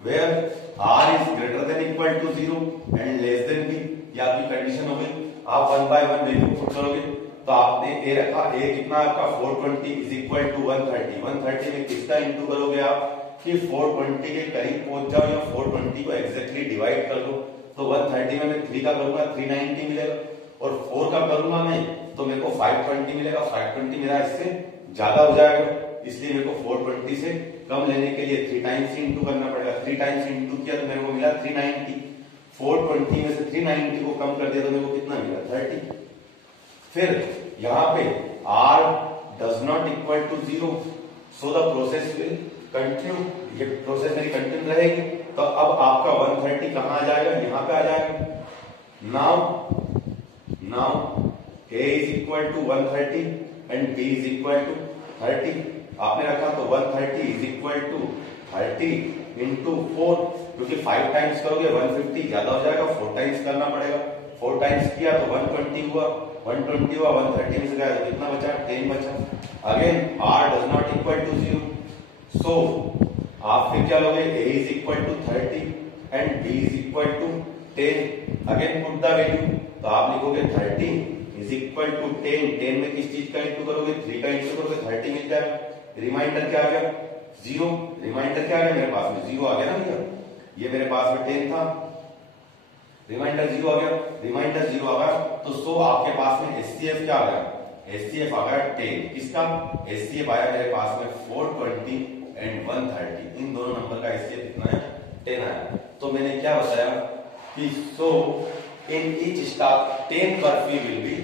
where R is greater than equal to 0 and less than B, ये आपकी condition हो गई। आप 1 by 1 value put करोगे, तो आपने ए रखा, ए कितना आपका 420 इज इक्वल टू 130, 130 में किसका इंटू करोगे आप कि 420 के करीब पहुंच जाओ या 420 को एग्जैक्टली डिवाइड कर लो, तो 130 में मैं 3 का करूंगा 390 मिलेगा, और 4 का करूंगा मैं तो मेरे को 520 मिलेगा, 520 मेरा इससे ज्यादा हो जाएगा, इसलिए मेरे को 420 से कम लेने के लिए 3 टाइम्स इंटू करना पड़ेगा। 3 टाइम्स इंटू किया तो मेरे को मिला 390। 420 में से 390 को कम कर दिया तो मेरे को कितना मिला 30। फिर यहाँ पे r does not equal to 0, so the process will continue। ये प्रोसेस मेरी कंटिन्यू रहेगी। तो अब आपका 130 कहाँ आ जाएगा, यहाँ पे आ जाएगा। Now a is equal to 130 and b is equal to 30। आपने रखा तो 130 is equal to 30 into 4, क्योंकि 5 टाइम्स करोगे 150 ज्यादा हो जाएगा, 4 टाइम्स करना पड़ेगा। 4 टाइम्स किया तो 120 हुआ, 120 हुआ, 130 में से गया तो कितना बचा, 10 बचा। Again r does not equal to 0, so आप फिर क्या लोगे, a is equal to 30 and b is equal to 10। Again put the value, तो आप लिखोगे 30 is equal to 10। 10 में किस चीज का इंटू करोगे, 3 का इंटू करोगे, 30 मिल जाएगा। रिमाइंडर क्या आ गया, 0। रिमाइंडर क्या आ गया मेरे पास में, 0 आ गया ना भैया। ये मेरे पास में 10 था, रिमाइंडर 0 आ गया। रिमाइंडर 0 आ गया तो सो आपके पास में एचसीएफ क्या आ गया, एचसीएफ आ गया 10। किसका एचसीएफ आया मेरे पास में 420 एंड 130। इन दोनों नंबर का एचसीएफ कितना है, 10 आया। तो मैंने क्या बताया कि so in each stock 10 barfi will be,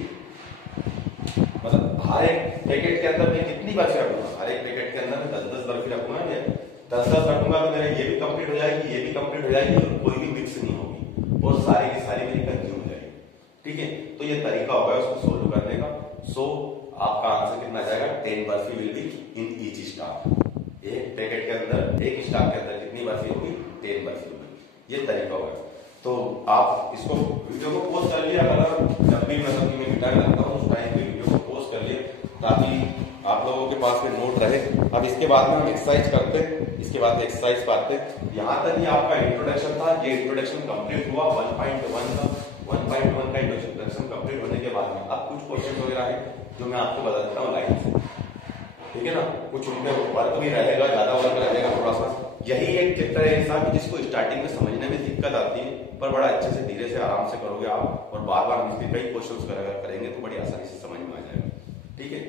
मतलब हर एक पैकेट के अंदर मैं कितनी बर्फी रखूंगा, हर एक पैकेट के अंदर मैं 10-10 बर्फी रखूंगा। मैं 10-10 रखूंगा तो मेरा ये भी कंप्लीट हो जाएगी, ये भी कंप्लीट हो जाएगी और कोई भी मिक्स नहीं होगी और सारी की सारी मेरी कंज्यूम हो जाएगी। ठीक है, तो ये तरीका होगा उसको सोल्व करने का। सो आपका आंसर कितना आ जाएगा, 10 barfi will be in each stock. एक पैकेट के अंदर, एक स्टॉक के अंदर कितनी बर्फी होगी, 10 बर्फी होगी। ये तरीका होगा। तो आप इसको वीडियो को पोस्ट कर लिया करो, जब भी मतलब कि मैं रिटर्न करता हूँ उस टाइम पे वीडियो को पोस्ट कर लिए ताकि आप लोगों के पास में नोट रहे। अब इसके बाद में हम एक्सरसाइज करते हैं, इसके बाद एक्सरसाइज पाते हैं। यहाँ तक ये आपका इंट्रोडक्शन था, ये इंट्रोडक्शन कंप्लीट हुआ 1.1 का। 1.1 का इंट्रोडक्शन कंप्लीट होने के बाद में अब कुछ क्वेश्चन वगैरह है जो मैं आपको बता देता हूँ लाइन से। ठीक है ना, कुछ उनमें वर्क भी रहेगा, ज्यादा वर्क रहेगा थोड़ा सा। यही एक चित्र है ऐसा कि जिसको स्टार्टिंग में समझने में दिक्कत आती है, पर बड़ा अच्छे से धीरे से आराम से करोगे आप और बार बार इसके कई क्वेश्चंस करेंगे तो बड़ी आसानी से समझ में आ जाएगा। ठीक है।